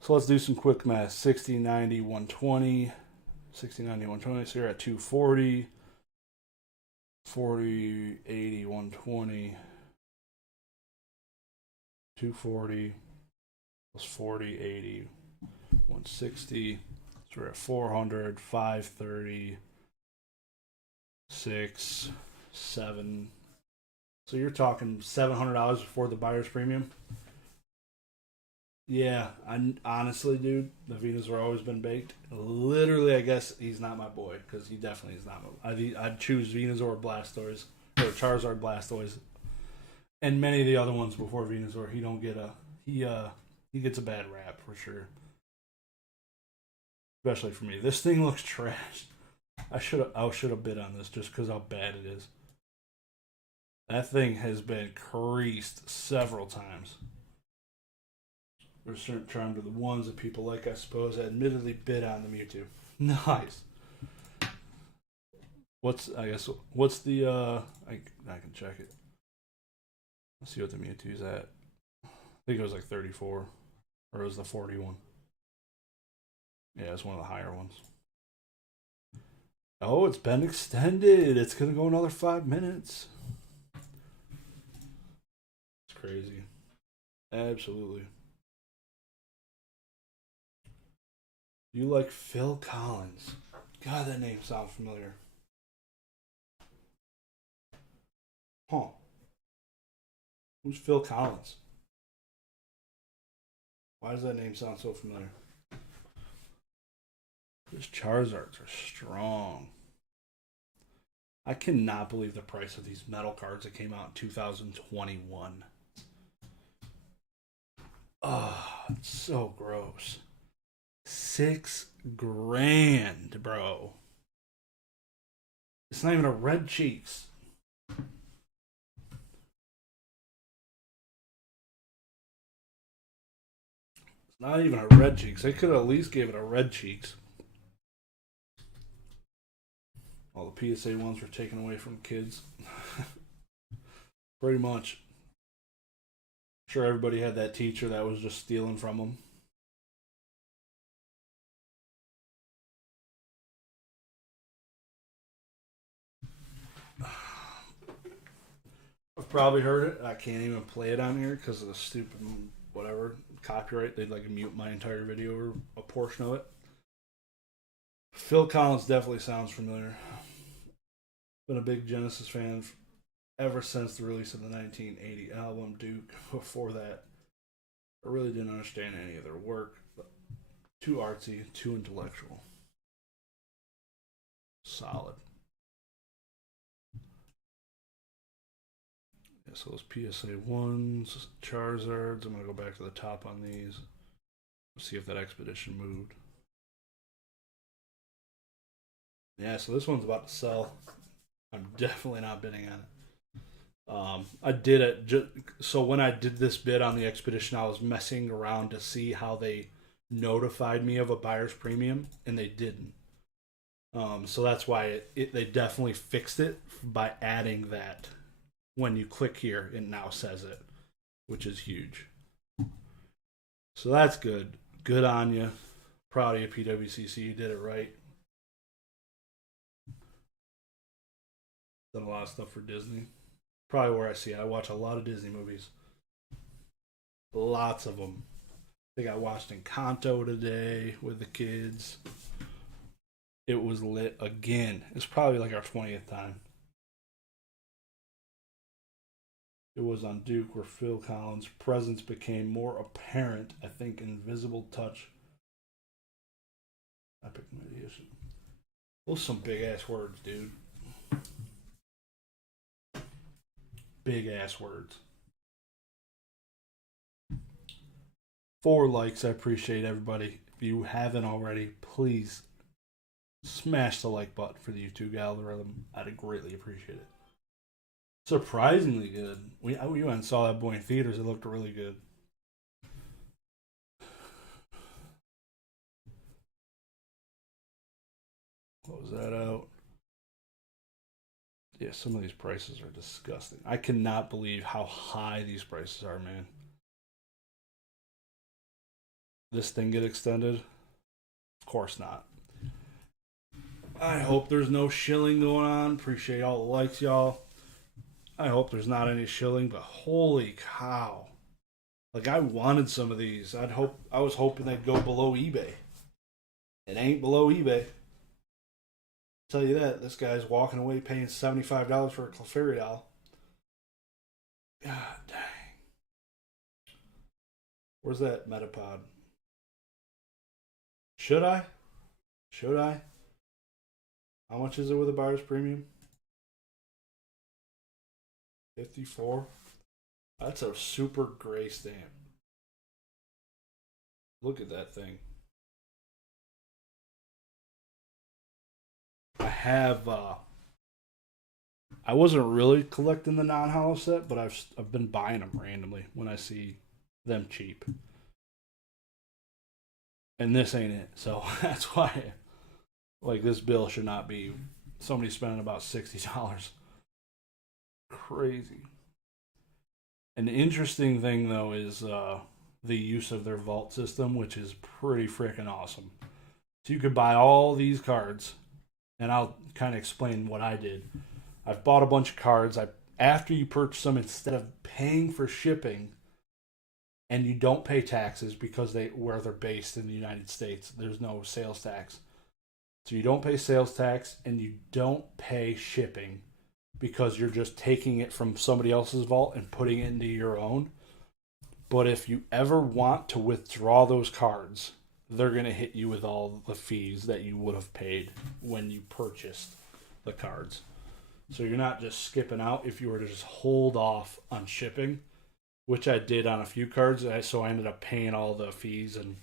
so let's do some quick math. 60, 90, 120. 60, 90, 120. So you're at 240. 40, 80, 120. 240 plus 40, 80, 160. So we're at 400, 530, 6, 7. So you're talking $700 before the buyer's premium? Yeah, I honestly, dude, the Venusaur always been baked. Literally, I guess he's not my boy because he definitely is not my. I'd choose Venusaur, Blastoise, or Charizard, Blastoise, and many of the other ones before Venusaur. He don't get a he gets a bad rap for sure, especially for me. This thing looks trash. I should have bid on this just because how bad it is. That thing has been creased several times. There's certain charm to the ones that people like, I suppose. I admittedly bid on the Mewtwo. Nice. What's the I can check it. Let's see what the Mewtwo's at. I think it was like 34. Or it was the 41. Yeah, it's one of the higher ones. Oh, it's been extended. It's gonna go another 5 minutes. It's crazy. Absolutely. You like Phil Collins. God, that name sounds familiar. Huh. Who's Phil Collins? Why does that name sound so familiar? These Charizards are strong. I cannot believe the price of these metal cards that came out in 2021. Oh, it's so gross. $6,000, bro. It's not even a red cheeks. It's not even a red cheeks. They could at least give it a red cheeks. All the PSA ones were taken away from kids. Pretty much. Sure, everybody had that teacher that was just stealing from them. I've probably heard it. I can't even play it on here because of the stupid whatever copyright. They'd like mute my entire video or a portion of it. Phil Collins definitely sounds familiar. Been a big Genesis fan ever since the release of the 1980 album Duke. Before that, I really didn't understand any of their work. But too artsy, too intellectual. Solid. Yeah, so those PSA 1s, Charizards. I'm going to go back to the top on these. See if that expedition moved. Yeah, so this one's about to sell. I'm definitely not bidding on it. I did it so when I did this bid on the expedition, I was messing around to see how they notified me of a buyer's premium, and they didn't. So that's why they definitely fixed it by adding that. When you click here, it now says it, which is huge. So that's good. Good on you. Proud of you, PWCC. You did it right. Done a lot of stuff for Disney. Probably where I see it. I watch a lot of Disney movies. Lots of them. I think I watched Encanto today with the kids. It was lit again. It's probably like our 20th time. It was on Duke where Phil Collins' presence became more apparent. I think Invisible Touch. Epic mediation. Those are some big ass words, dude. Big ass words. 4 likes. I appreciate everybody. If you haven't already, please smash the like button for the YouTube algorithm. I'd greatly appreciate it. Surprisingly good. We went and saw that boy in theaters. It looked really good. Close that out. Yeah, some of these prices are disgusting. I cannot believe how high these prices are, man. This thing get extended? Of course not. I hope there's no shilling going on. Appreciate all the likes, y'all. I hope there's not any shilling, but holy cow. Like, I wanted some of these. I was hoping they'd go below eBay. It ain't below eBay. Tell you that. This guy's walking away paying $75 for a Clefairy doll. God dang. Where's that Metapod? Should I? How much is it with a buyer's premium? 54. That's a super gray stamp. Look at that thing. I wasn't really collecting the non-hollow set, but I've been buying them randomly when I see them cheap. And this ain't it. So that's why like this bill should not be somebody spending about $60. Crazy. An interesting thing though is the use of their vault system, which is pretty freaking awesome. So you could buy all these cards, and I'll kind of explain what I did. I've bought a bunch of cards. After you purchase them, instead of paying for shipping, and you don't pay taxes because where they're based in the United States, there's no sales tax. So you don't pay sales tax and you don't pay shipping because you're just taking it from somebody else's vault and putting it into your own. But if you ever want to withdraw those cards, they're going to hit you with all the fees that you would have paid when you purchased the cards. So you're not just skipping out if you were to just hold off on shipping, which I did on a few cards. So I ended up paying all the fees and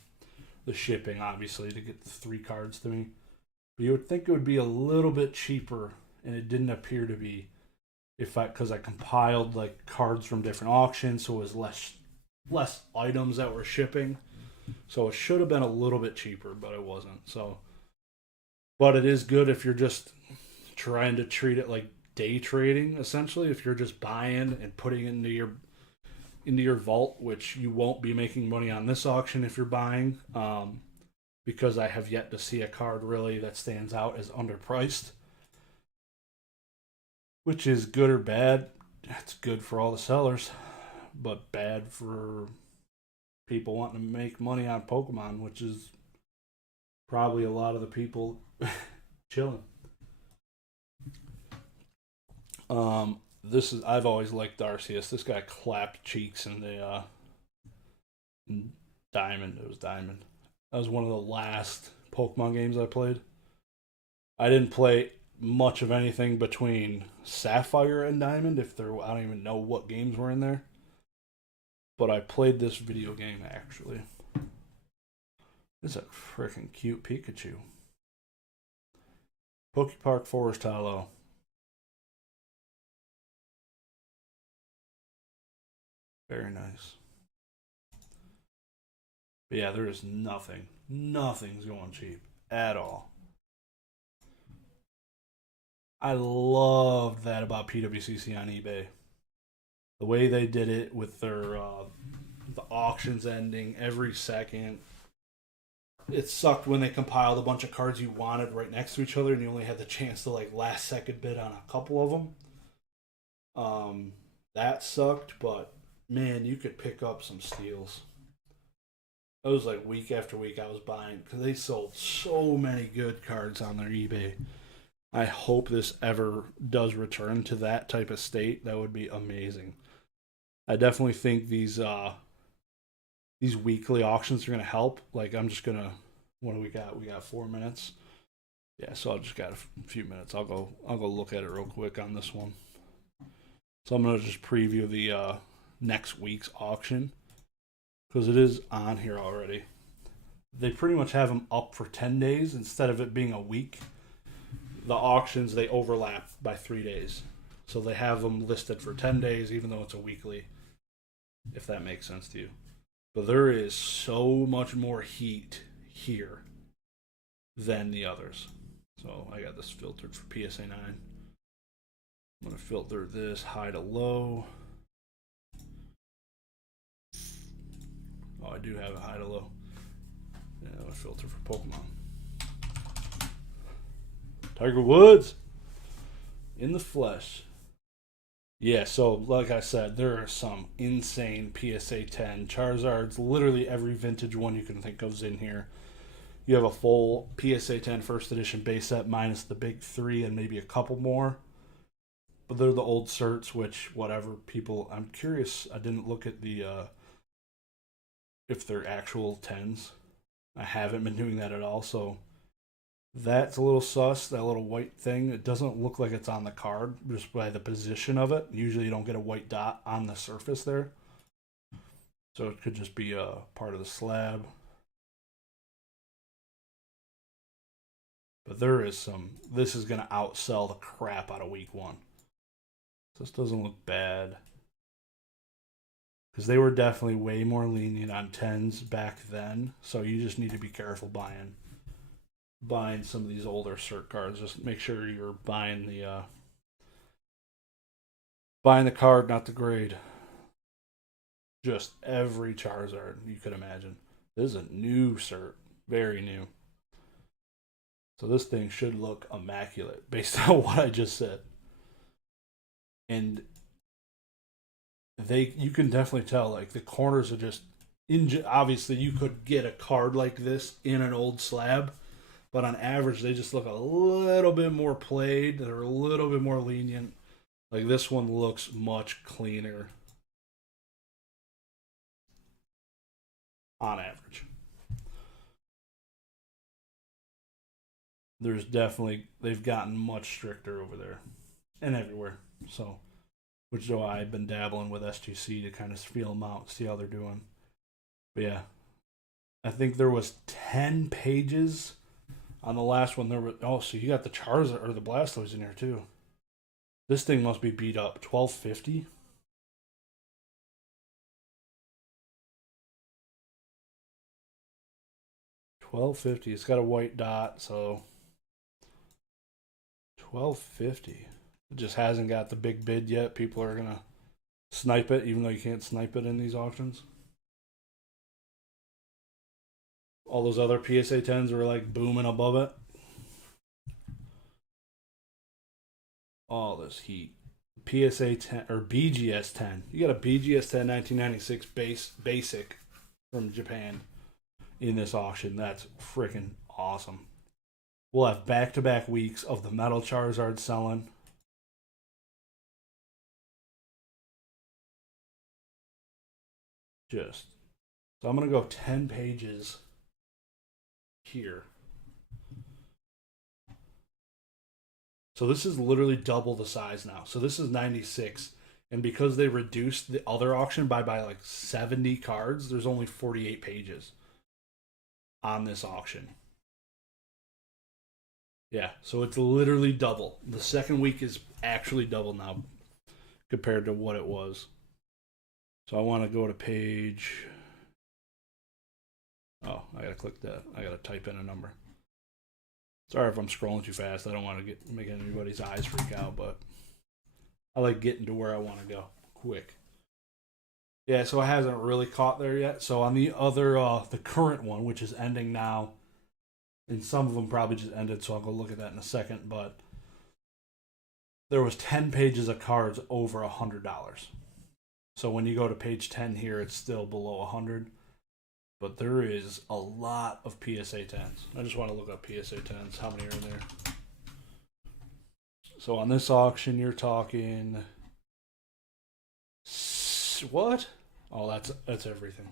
the shipping, obviously, to get the 3 cards to me. But you would think it would be a little bit cheaper, and it didn't appear to be, because I compiled like cards from different auctions, so it was less items that were shipping. So it should have been a little bit cheaper, but it wasn't. So, but it is good if you're just trying to treat it like day trading, essentially. If you're just buying and putting it into your vault, which you won't be making money on this auction if you're buying, because I have yet to see a card really that stands out as underpriced, which is good or bad. It's good for all the sellers, but bad for people wanting to make money on Pokemon, which is Probably a lot of the people chilling. This is I've always liked Arceus. This guy clapped cheeks in the in Diamond. It was Diamond. That was one of the last Pokemon games I played. I didn't play much of anything between Sapphire and Diamond. If there, I don't even know what games were in there. But I played this video game actually. This is a freaking cute Pikachu. Pokepark Forest Hollow. Very nice. But yeah, there is nothing. Nothing's going cheap at all. I loved that about PWCC on eBay. The way they did it with their the auctions ending every second. It sucked when they compiled a bunch of cards you wanted right next to each other, and you only had the chance to like last second bid on a couple of them. That sucked, but man, you could pick up some steals. It was like week after week I was buying because they sold so many good cards on their eBay. I hope this ever does return to that type of state. That would be amazing. I definitely think these weekly auctions are gonna help. Like I'm just gonna, what do we got? We got 4 minutes. Yeah, so I just got a few minutes. I'll go look at it real quick on this one. So I'm gonna just preview the next week's auction because it is on here already. They pretty much have them up for 10 days instead of it being a week. The auctions, they overlap by 3 days. So they have them listed for 10 days even though it's a weekly, if that makes sense to you. But there is so much more heat here than the others. So I got this filtered for PSA 9. I'm going to filter this high to low. Oh, I do have a high to low. Yeah, I'm going to filter for Pokemon. Tiger Woods in the flesh. Yeah, so like I said, there are some insane PSA 10 Charizards. Literally every vintage one you can think of is in here. You have a full PSA 10 first edition base set minus the big three and maybe a couple more. But they're the old certs, which whatever people. I'm curious. I didn't look at the if they're actual 10s. I haven't been doing that at all, so. That's a little sus, that little white thing. It doesn't look like it's on the card just by the position of it. Usually you don't get a white dot on the surface there. So it could just be a part of the slab. But there is some, this is going to outsell the crap out of week one. This doesn't look bad. Because they were definitely way more lenient on 10s back then. So you just need to be careful buying some of these older cert cards. Just make sure you're buying the card, not the grade. Just every Charizard you could imagine. This is a new cert, very new. So this thing should look immaculate based on what I just said. And you can definitely tell like the corners are just obviously you could get a card like this in an old slab. But on average, they just look a little bit more played. They're a little bit more lenient. Like this one looks much cleaner on average. There's definitely, they've gotten much stricter over there and everywhere. So, which though I've been dabbling with SGC to kind of feel them out, see how they're doing. But yeah, I think there was 10 pages. On the last one, there were. Oh, so you got the Charizard or the Blastoise in here too. This thing must be beat up. 1250. $12.50. It's got a white dot, so $12.50. It just hasn't got the big bid yet. People are gonna snipe it, even though you can't snipe it in these auctions. All those other PSA 10s were like booming above it. All this heat. PSA 10 or BGS 10. You got a BGS 10 1996 basic from Japan in this auction. That's freaking awesome. We'll have back-to-back weeks of the Metal Charizard selling. So I'm going to go 10 pages here. So this is literally double the size now. So this is 96. And because they reduced the other auction by like 70 cards, there's only 48 pages on this auction. Yeah, so it's literally double. The second week is actually double now compared to what it was. So I want to go to page... Oh, I gotta click that. I gotta type in a number. Sorry if I'm scrolling too fast. I don't want to make anybody's eyes freak out, but I like getting to where I want to go quick. Yeah, so it hasn't really caught there yet. So on the other, the current one, which is ending now, and some of them probably just ended, so I'll go look at that in a second, but there was 10 pages of cards over $100. So when you go to page 10 here, it's still below 100. But there is a lot of PSA 10s. I just want to look up PSA 10s. How many are in there? So on this auction, you're talking... What? Oh, that's everything.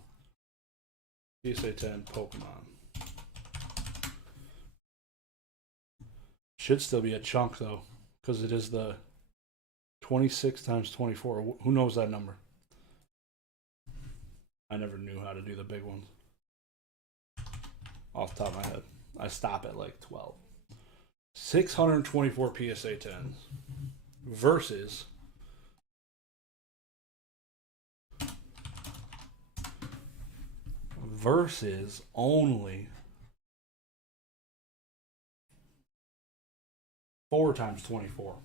PSA 10 Pokemon. Should still be a chunk, though. Because it is the 26 times 24. Who knows that number? I never knew how to do the big ones. Off the top of my head. I stop at like 12. 624 PSA 10s versus only 4 times 24.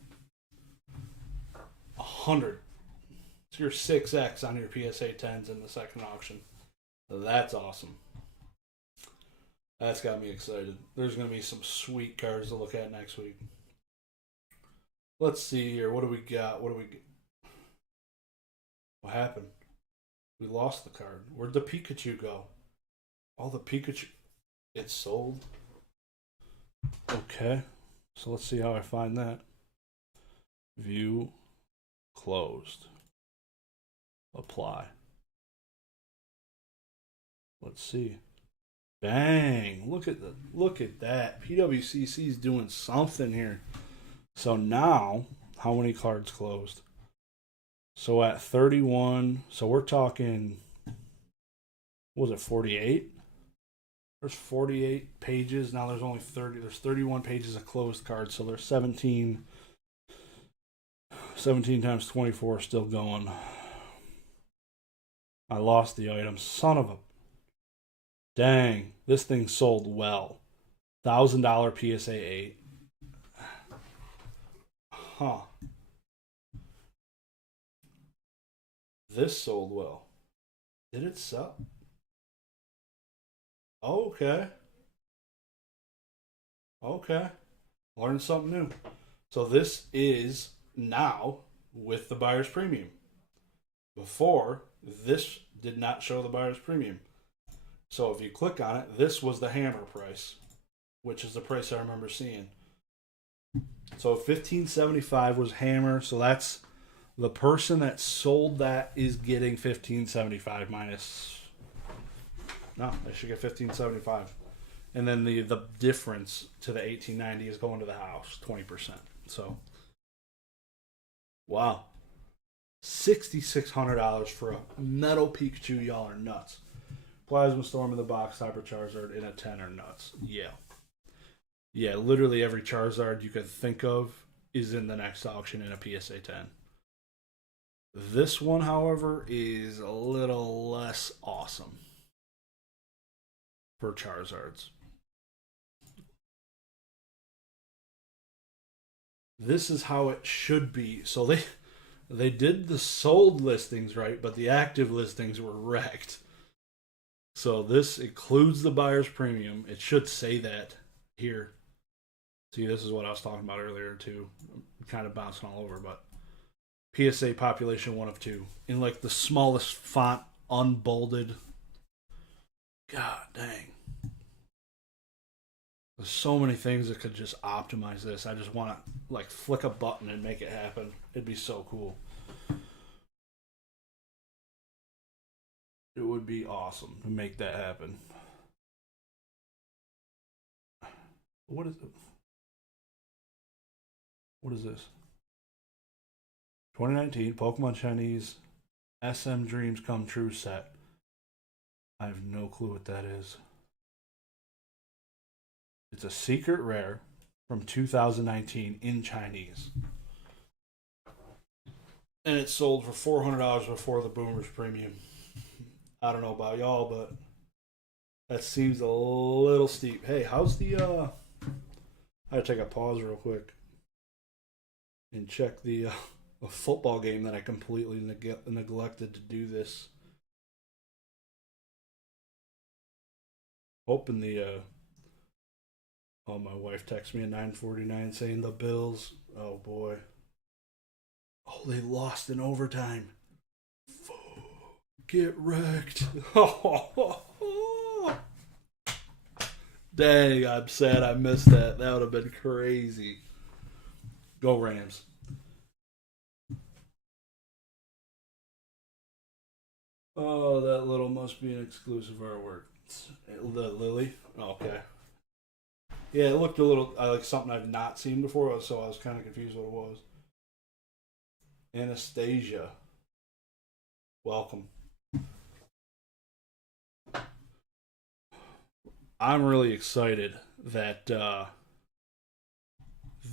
100. So you're 6x on your PSA 10s in the second auction. That's awesome. That's got me excited. There's going to be some sweet cards to look at next week. Let's see here. What do we got? What happened? We lost the card. Where'd the Pikachu go? Oh, the Pikachu. It's sold. Okay. So let's see how I find that. View closed. Apply. Let's see. Dang, look at that. PWCC is doing something here. So now, how many cards closed? So at 31, so we're talking, what was it, 48? There's 48 pages. Now there's only 30. There's 31 pages of closed cards. So there's 17 times 24 still going. I lost the item. Son of a... Dang, this thing sold well. $1,000 PSA 8. Huh. This sold well. Did it sell? Okay. Learned something new. So this is now with the buyer's premium. Before, this did not show the buyer's premium. So if you click on it, this was the hammer price, which is the price I remember seeing. So $15.75 was hammer. So that's the person that sold that is getting $15.75 minus. No, they should get $15.75, and then the difference to the $18.90 is going to the house, 20%. So, wow, $6,600 for a metal Pikachu. Y'all are nuts. Plasma Storm in the box, Hyper Charizard in a 10 are nuts. Yeah, literally every Charizard you could think of is in the next auction in a PSA 10. This one, however, is a little less awesome for Charizards. This is how it should be. So they did the sold listings right, but the active listings were wrecked. So this includes the buyer's premium. It should say that here. See, this is what I was talking about earlier too. I'm kind of bouncing all over, but PSA population 1 of 2 in like the smallest font, unbolded. God dang. There's so many things that could just optimize this. I just want to like flick a button and make it happen. It'd be so cool. It would be awesome to make that happen. What is it? What is this? 2019 Pokemon Chinese SM Dreams Come True set. I have no clue what that is. It's a secret rare from 2019 in Chinese. And it sold for $400 before the Boomers Premium. I don't know about y'all, but that seems a little steep. Hey, how's the I gotta take a pause real quick and check the football game that I completely neglected to do this. Hoping the oh, my wife texted me at 9:49 saying the Bills. Oh boy. Oh, they lost in overtime. Get wrecked. Dang, I'm sad I missed that. That would have been crazy. Go Rams. Oh, that little must be an exclusive artwork. The Lily? Okay. Yeah, it looked a little like something I've not seen before, so I was kind of confused what it was. Anastasia. Welcome. I'm really excited that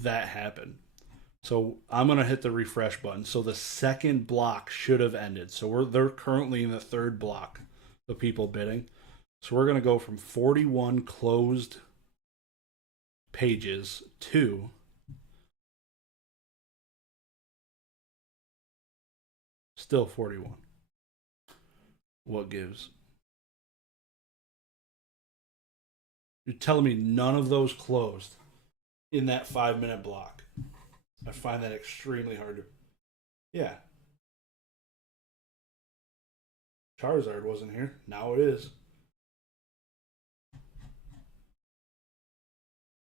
that happened. So I'm gonna hit the refresh button. So the second block should have ended. So they're currently in the third block, the people bidding. So we're gonna go from 41 closed pages to still 41. What gives? You're telling me none of those closed in that 5-minute block? I find that extremely hard to. Yeah. Charizard wasn't here. Now it is.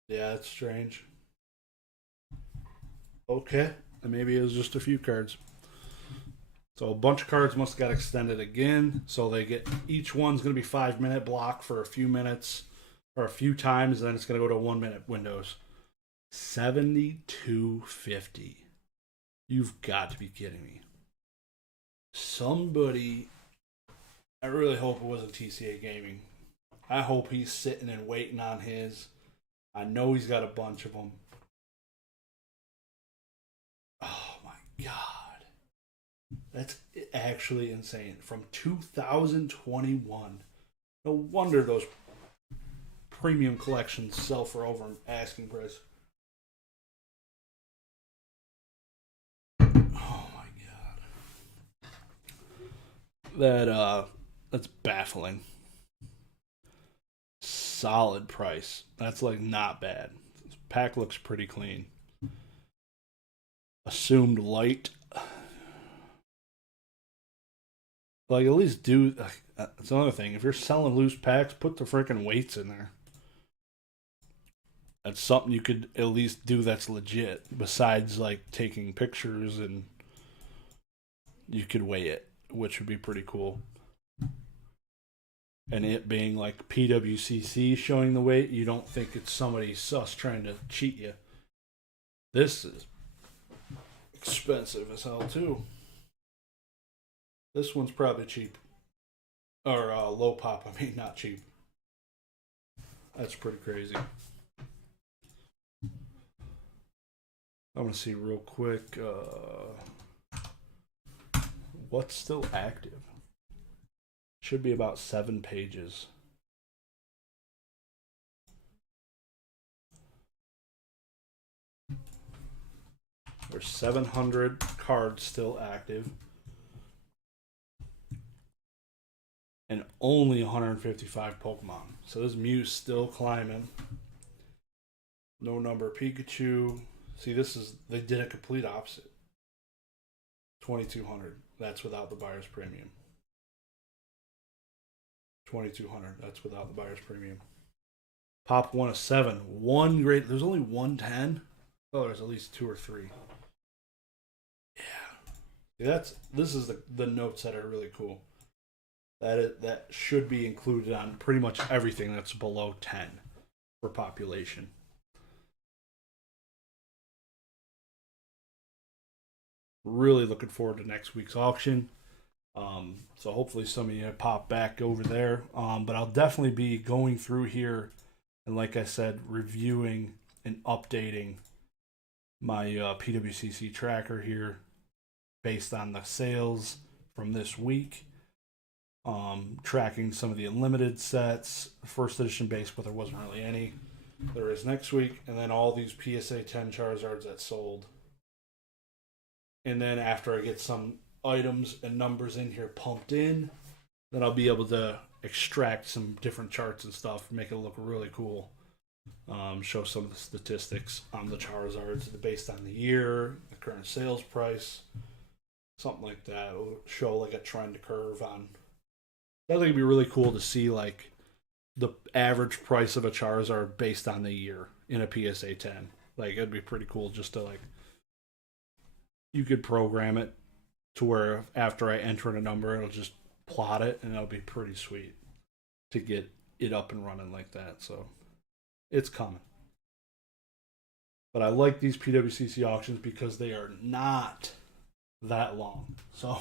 Yeah, that's strange. Okay. And maybe it was just a few cards. So a bunch of cards must have got extended again. So they get each one's going to be 5-minute block for a few minutes or a few times. Then it's going to go to 1-minute windows. 72.50. You've got to be kidding me. Somebody. I really hope it wasn't TCA Gaming. I hope he's sitting and waiting on his. I know he's got a bunch of them. Oh my god. That's actually insane. From 2021. No wonder those premium collections sell for over an asking price. Oh my god. That's baffling. Solid price. That's like not bad. This pack looks pretty clean. Assumed light. Like at least do. That's another thing. If you're selling loose packs, put the freaking weights in there. That's something you could at least do that's legit. Besides like taking pictures, and you could weigh it, which would be pretty cool. And it being like PWCC showing the weight, you don't think it's somebody sus trying to cheat you. This is expensive as hell too. This one's probably cheap. Or low pop, I mean, not cheap. That's pretty crazy. I'm going to see real quick what's still active. Should be about 7 pages. There's 700 cards still active. And only 155 Pokemon. So this Mew's still climbing. No number Pikachu. See, they did a complete opposite. 2,200. That's without the buyer's premium. 2,200. That's without the buyer's premium. Pop 1 of 7. One great. There's only 110. Oh, there's at least 2 or 3. Yeah. This is the notes that are really cool. That should be included on pretty much everything that's below 10 for population. Really looking forward to next week's auction. So hopefully some of you pop back over there. But I'll definitely be going through here and, like I said, reviewing and updating my PWCC tracker here based on the sales from this week. Tracking some of the unlimited sets, first edition base, but there wasn't really any. There is next week, and then all these PSA 10 Charizards that sold. And then after I get some items and numbers in here pumped in, then I'll be able to extract some different charts and stuff, make it look really cool. Show some of the statistics on the Charizards based on the year, the current sales price, something like that. It'll show like a trend curve on. I think it'd be really cool to see like the average price of a Charizard based on the year in a PSA 10. Like it'd be pretty cool just to like. You could program it to where after I enter in a number, it'll just plot it, and it'll be pretty sweet to get it up and running like that. So it's coming. But I like these PWCC auctions because they are not that long. So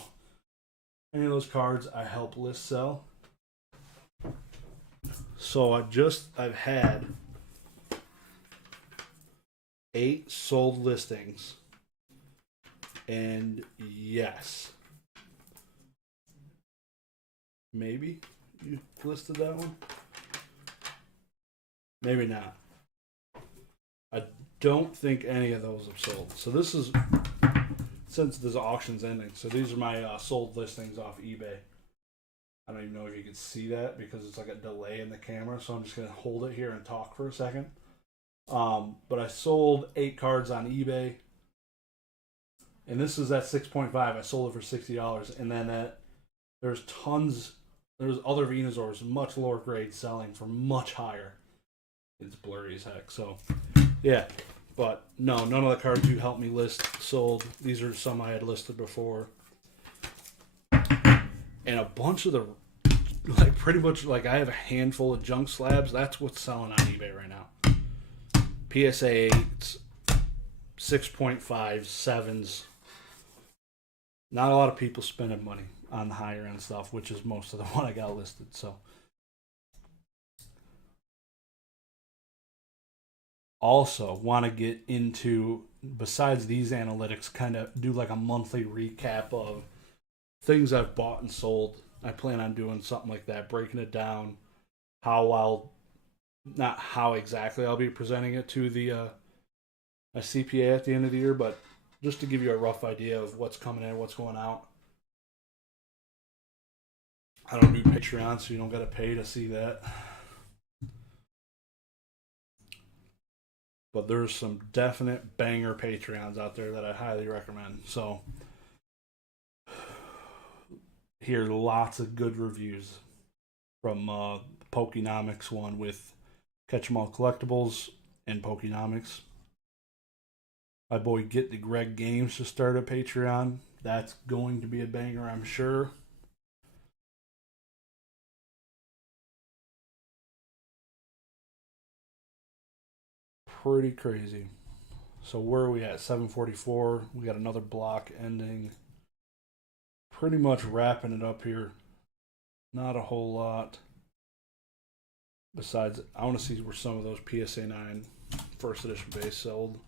any of those cards I help list sell. So I've had 8 sold listings. And yes, maybe you listed that one. Maybe not. I don't think any of those have sold. So this is, since this auction's ending, so these are my sold listings off eBay. I don't even know if you can see that because it's like a delay in the camera. So I'm just going to hold it here and talk for a second. But I sold 8 cards on eBay. And this is at 6.5. I sold it for $60. And then there's other Venusaurs, much lower grade, selling for much higher. It's blurry as heck. So, yeah. But no, none of the cards you helped me list sold. These are some I had listed before. And a bunch of the, like pretty much, like I have a handful of junk slabs. That's what's selling on eBay right now. PSA 8s, 6.5s, 7s. Not a lot of people spending money on the higher end stuff, which is most of the one I got listed. So, also want to get into, besides these analytics, kind of do like a monthly recap of things I've bought and sold. I plan on doing something like that, breaking it down, not how exactly I'll be presenting it to the a CPA at the end of the year, but just to give you a rough idea of what's coming in, what's going out. I don't do Patreon, so you don't got to pay to see that. But there's some definite banger Patreons out there that I highly recommend. So, here are lots of good reviews from Pokenomics one with Catch 'em All Collectibles and Pokenomics. My boy Get the Greg Games to start a Patreon. That's going to be a banger, I'm sure. Pretty crazy. So where are we at? 7:44. We got another block ending. Pretty much wrapping it up here. Not a whole lot. Besides, I want to see where some of those PSA 9 first edition base sold.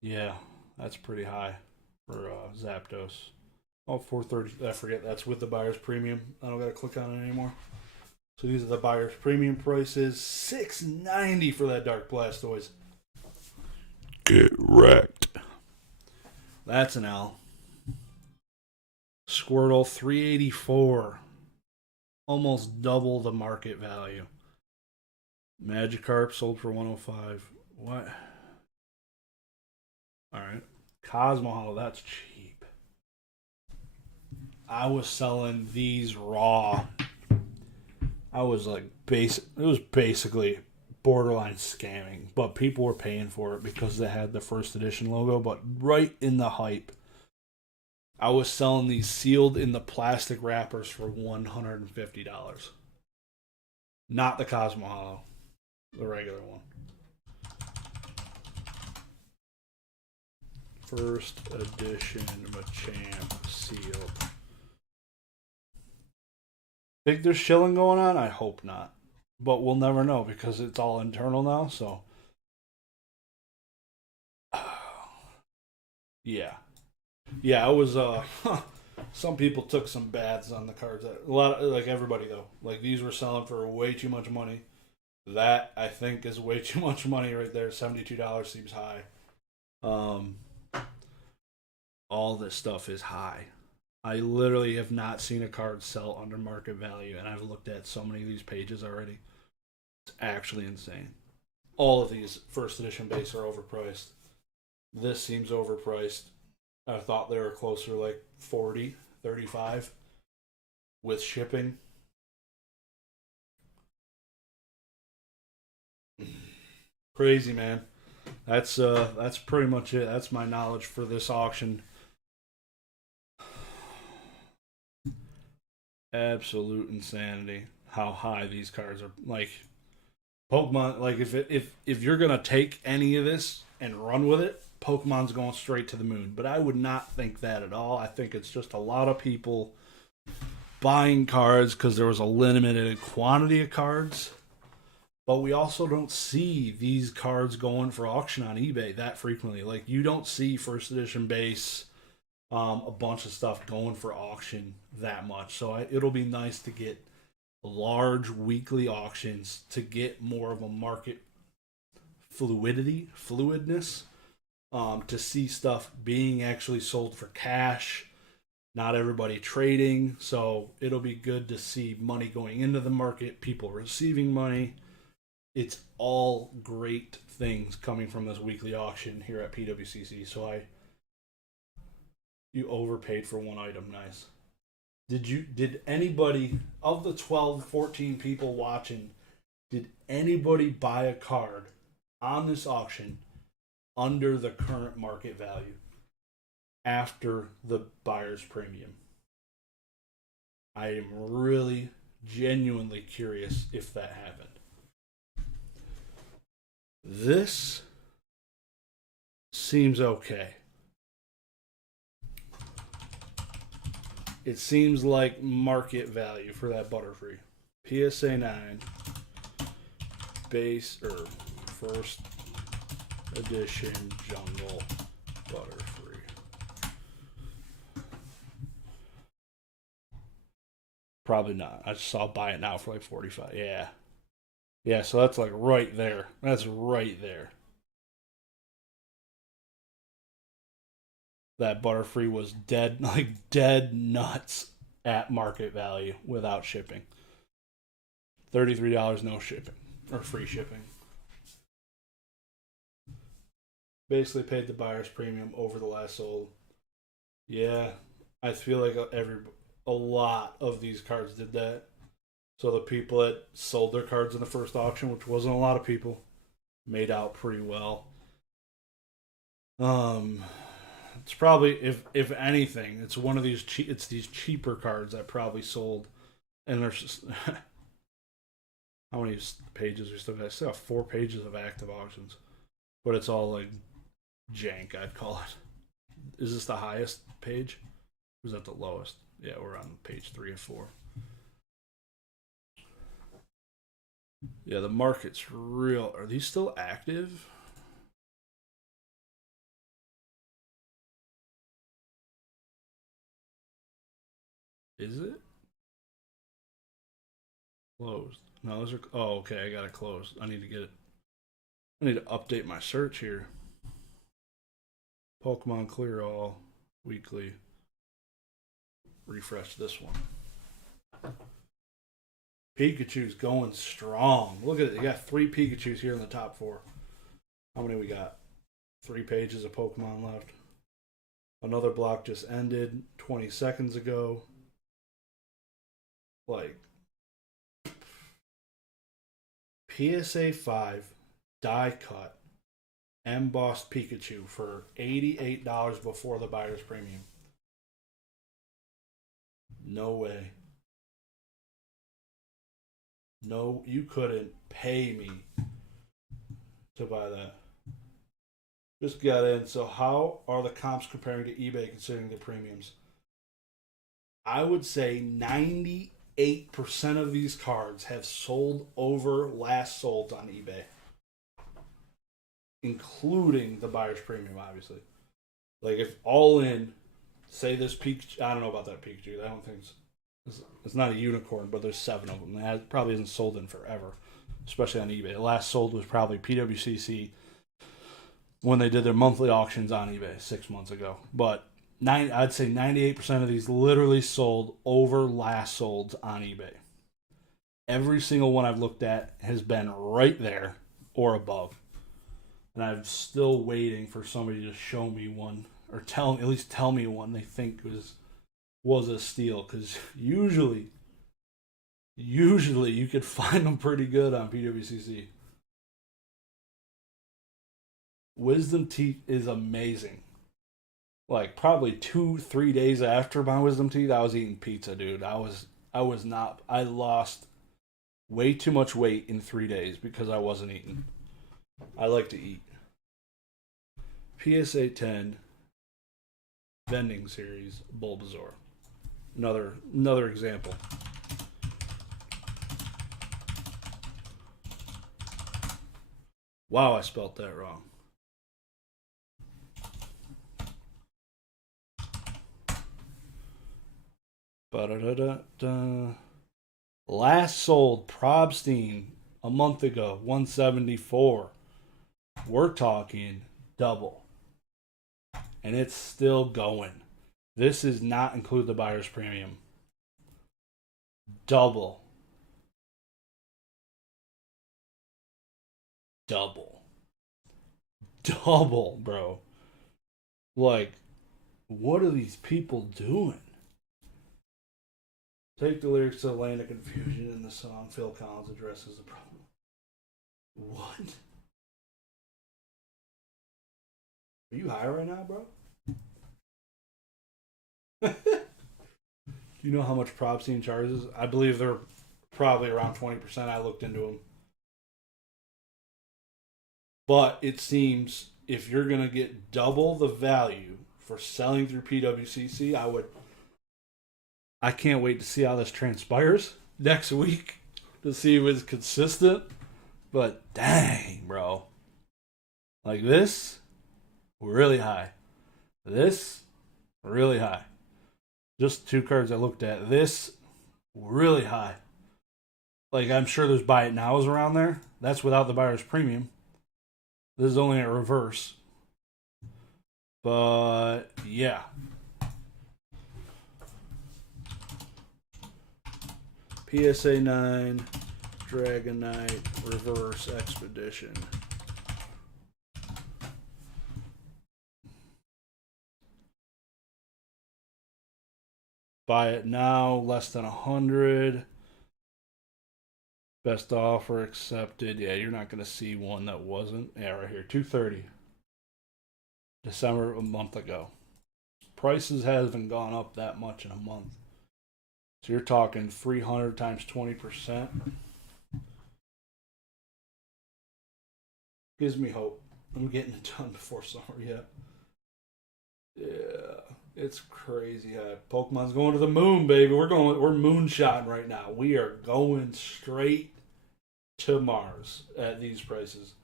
Yeah, that's pretty high for Zapdos. Oh, 430. I forget that's with the buyer's premium. I don't gotta click on it anymore. So these are the buyer's premium prices. $690 for that Dark Blastoise. Get wrecked. That's an L. Squirtle, $384. Almost double the market value. Magikarp sold for $105. What? Alright. Cosmo Hollow, that's cheap. I was selling these raw. I was like it was basically borderline scamming, but people were paying for it because they had the first edition logo. But right in the hype, I was selling these sealed in the plastic wrappers for $150. Not the Cosmo Hollow, the regular one. First edition Machamp sealed. Think there's shilling going on? I hope not. But we'll never know because it's all internal now, so. Yeah. Yeah, it was some people took some baths on the cards. A lot of, like everybody though. Like these were selling for way too much money. That I think is way too much money right there. $72 seems high. All this stuff is high. I literally have not seen a card sell under market value, and I've looked at so many of these pages already. It's actually insane. All of these first edition base are overpriced. This seems overpriced. I thought they were closer like 40, 35 with shipping. Crazy, man. That's pretty much it. That's my knowledge for this auction. Absolute insanity how high these cards are. Like Pokemon, like if you're gonna take any of this and run with it, Pokemon's going straight to the moon. But I would not think that at all. I think it's just a lot of people buying cards because there was a limited quantity of cards. But we also don't see these cards going for auction on eBay that frequently. Like you don't see first edition base, a bunch of stuff going for auction that much. So it'll be nice to get large weekly auctions to get more of a market fluidness, to see stuff being actually sold for cash, not everybody trading. So it'll be good to see money going into the market, people receiving money. It's all great things coming from this weekly auction here at PWCC. So you overpaid for one item. Nice. Did anybody of the 12, 14 people watching, did anybody buy a card on this auction under the current market value after the buyer's premium? I am really genuinely curious if that happened. This seems okay. It seems like market value for that Butterfree. PSA 9 base or first edition jungle Butterfree. Probably not. I just saw buy it now for like 45. Yeah. Yeah, so that's like right there. That's right there. That Butterfree was dead, like dead nuts at market value without shipping. $33 no shipping or free shipping. Basically paid the buyer's premium over the last sold. Yeah, I feel like a lot of these cards did that. So the people that sold their cards in the first auction, which wasn't a lot of people, made out pretty well. It's probably if anything, it's one of these it's these cheaper cards that probably sold, and there's just how many pages we still got? I still have 4 pages of active auctions, but it's all like jank, I'd call it. Is this the highest page? Or is that the lowest? Yeah, we're on page 3 of 4. Yeah, the market's real. Are these still active? Is it? Closed. No, those are. Oh, okay. I got it closed. I need to get it. I need to update my search here. Pokemon Clear All weekly. Refresh this one. Pikachu's going strong. Look at it. They got 3 Pikachus here in the top 4. How many we got? 3 pages of Pokemon left. Another block just ended 20 seconds ago. Like PSA 5 die cut embossed Pikachu for $88 before the buyer's premium. No way. No, you couldn't pay me to buy that. Just got in. So, how are the comps comparing to eBay considering the premiums? I would say 98% of these cards have sold over last sold on eBay, including the buyer's premium, obviously. Like, if all in, say this Pikachu, I don't know about that Pikachu. I don't think it's not a unicorn, but there's 7 of them. That probably isn't sold in forever, especially on eBay. The last sold was probably PWCC when they did their monthly auctions on eBay 6 months ago. But I'd say 98% of these literally sold over last solds on eBay. Every single one I've looked at has been right there or above. And I'm still waiting for somebody to show me one or at least tell me one they think was a steal, because usually you could find them pretty good on PWCC. Wisdom Teeth is amazing. Like probably 2-3 days after my Wisdom Teeth, I was eating pizza, dude. I lost way too much weight in 3 days because I wasn't eating. I like to eat. PSA 10 vending series Bulbasaur. Another example. Wow, I spelt that wrong. Ba-da-da-da-da. Last sold Probstein a month ago, 174. We're talking double. And it's still going. This does not include the buyer's premium. Double. Double, bro. Like, what are these people doing? Take the lyrics to Land of Confusion in the song Phil Collins addresses the problem. What? Are you high right now, bro? Do you know how much Probstein charges? I believe they're probably around 20%. I looked into them. But it seems if you're going to get double the value for selling through PWCC, I can't wait to see how this transpires next week to see if it's consistent. But dang, bro. Like this, really high. This, really high. Just 2 cards I looked at. This, really high. Like, I'm sure there's buy it nows around there. That's without the buyer's premium. This is only a reverse. But, yeah. PSA 9, Dragonite, Reverse Expedition. Buy it now, less than 100. Best offer accepted. Yeah, you're not going to see one that wasn't. Yeah, right here, 230. December, a month ago. Prices haven't gone up that much in a month. So you're talking 300 times 20%. Gives me hope. I'm getting it done before summer yet. Yeah, it's crazy. Pokemon's going to the moon, baby. We're moonshotting right now. We are going straight to Mars at these prices.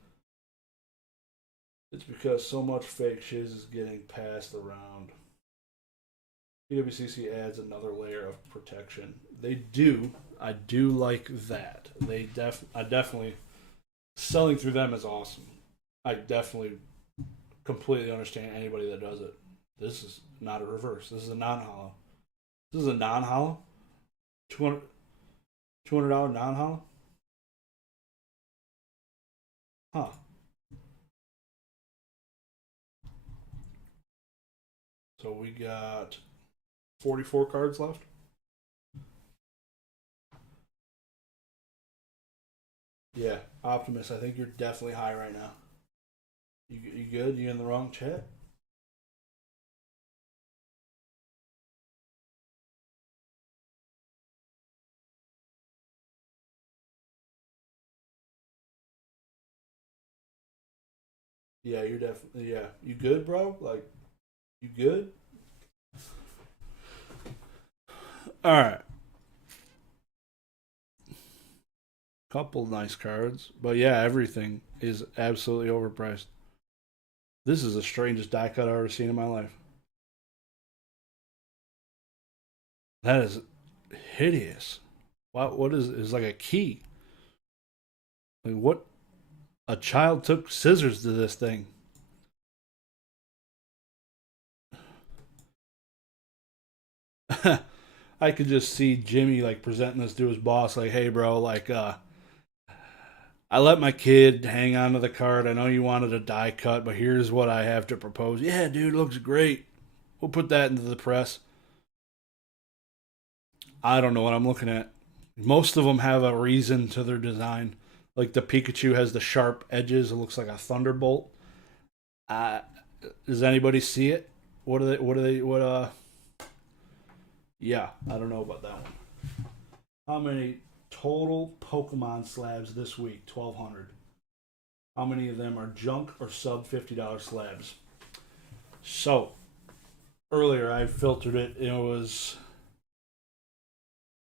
It's because so much fake shiz is getting passed around. PWCC adds another layer of protection. They do. I do like that. I definitely selling through them is awesome. I definitely completely understand anybody that does it. This is not a reverse. This is a non-hollow. This is a non-hollow. $200 non-hollow. Huh. So we got 44 cards left. Yeah, Optimus, I think you're definitely high right now. You good? You in the wrong chat? Yeah, you're definitely, yeah. You good, bro? Like, you good? All right. Couple nice cards. But yeah, everything is absolutely overpriced. This is the strangest die cut I've ever seen in my life. That is hideous. What is like a key? Like what? A child took scissors to this thing. I could just see Jimmy like presenting this to his boss, like, "Hey, bro, like, I let my kid hang on to the card. I know you wanted a die cut, but here's what I have to propose. Yeah, dude, looks great. We'll put that into the press." I don't know what I'm looking at. Most of them have a reason to their design. Like the Pikachu has the sharp edges. It looks like a thunderbolt. Uh, does anybody see it? What are they? What are they? What Yeah, I don't know about that one. How many total Pokemon slabs this week? 1,200. How many of them are junk or sub $50 slabs? So earlier I filtered it. It was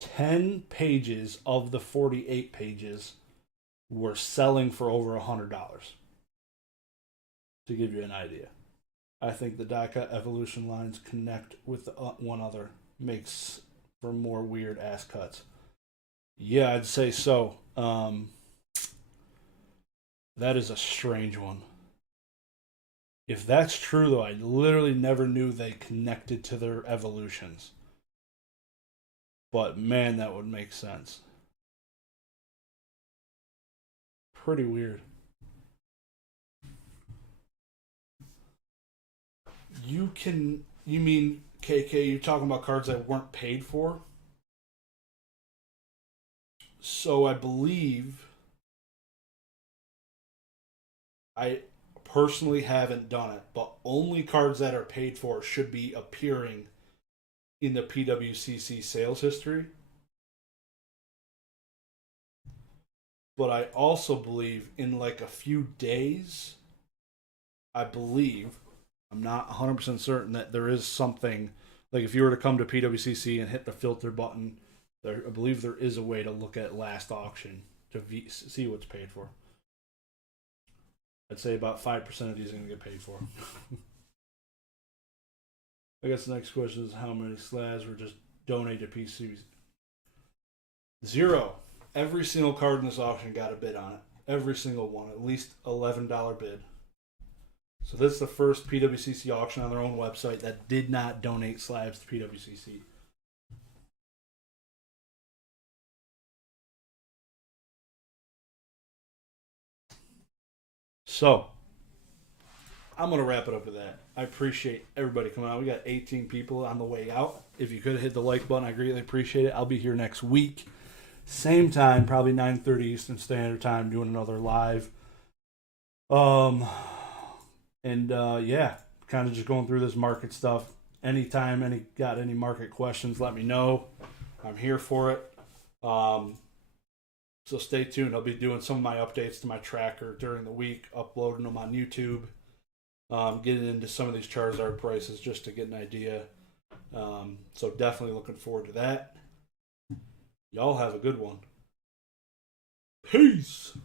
10 pages of the 48 pages were selling for over $100. To give you an idea, I think the Daka evolution lines connect with one other, makes for more weird ass cuts. Yeah, I'd say so. That is a strange one. If that's true, though, I literally never knew they connected to their evolutions. But man, that would make sense. Pretty weird. You mean KK? You're talking about cards that weren't paid for. So I believe I personally haven't done it, but only cards that are paid for should be appearing in the PWCC sales history. But I also believe in like a few days, I believe, I'm not 100% certain that there is something, like if you were to come to PWCC and hit the filter button, I believe there is a way to look at last auction to see what's paid for. I'd say about 5% of these are going to get paid for. I guess the next question is how many slabs were just donated to PCs? Zero. Every single card in this auction got a bid on it. Every single one. At least $11 bid. So this is the first PWCC auction on their own website that did not donate slabs to PWCC. So I'm gonna wrap it up with that. I appreciate everybody coming out. We got 18 people on the way out. If you could hit the like button, I greatly appreciate it. I'll be here next week, same time, probably 9:30 Eastern Standard Time, doing another live. Um, yeah, kind of just going through this market stuff. Anytime any market questions, let me know. I'm here for it. Um, so stay tuned. I'll be doing some of my updates to my tracker during the week, uploading them on YouTube. Getting into some of these Charizard prices just to get an idea. So definitely looking forward to that. Y'all have a good one. Peace.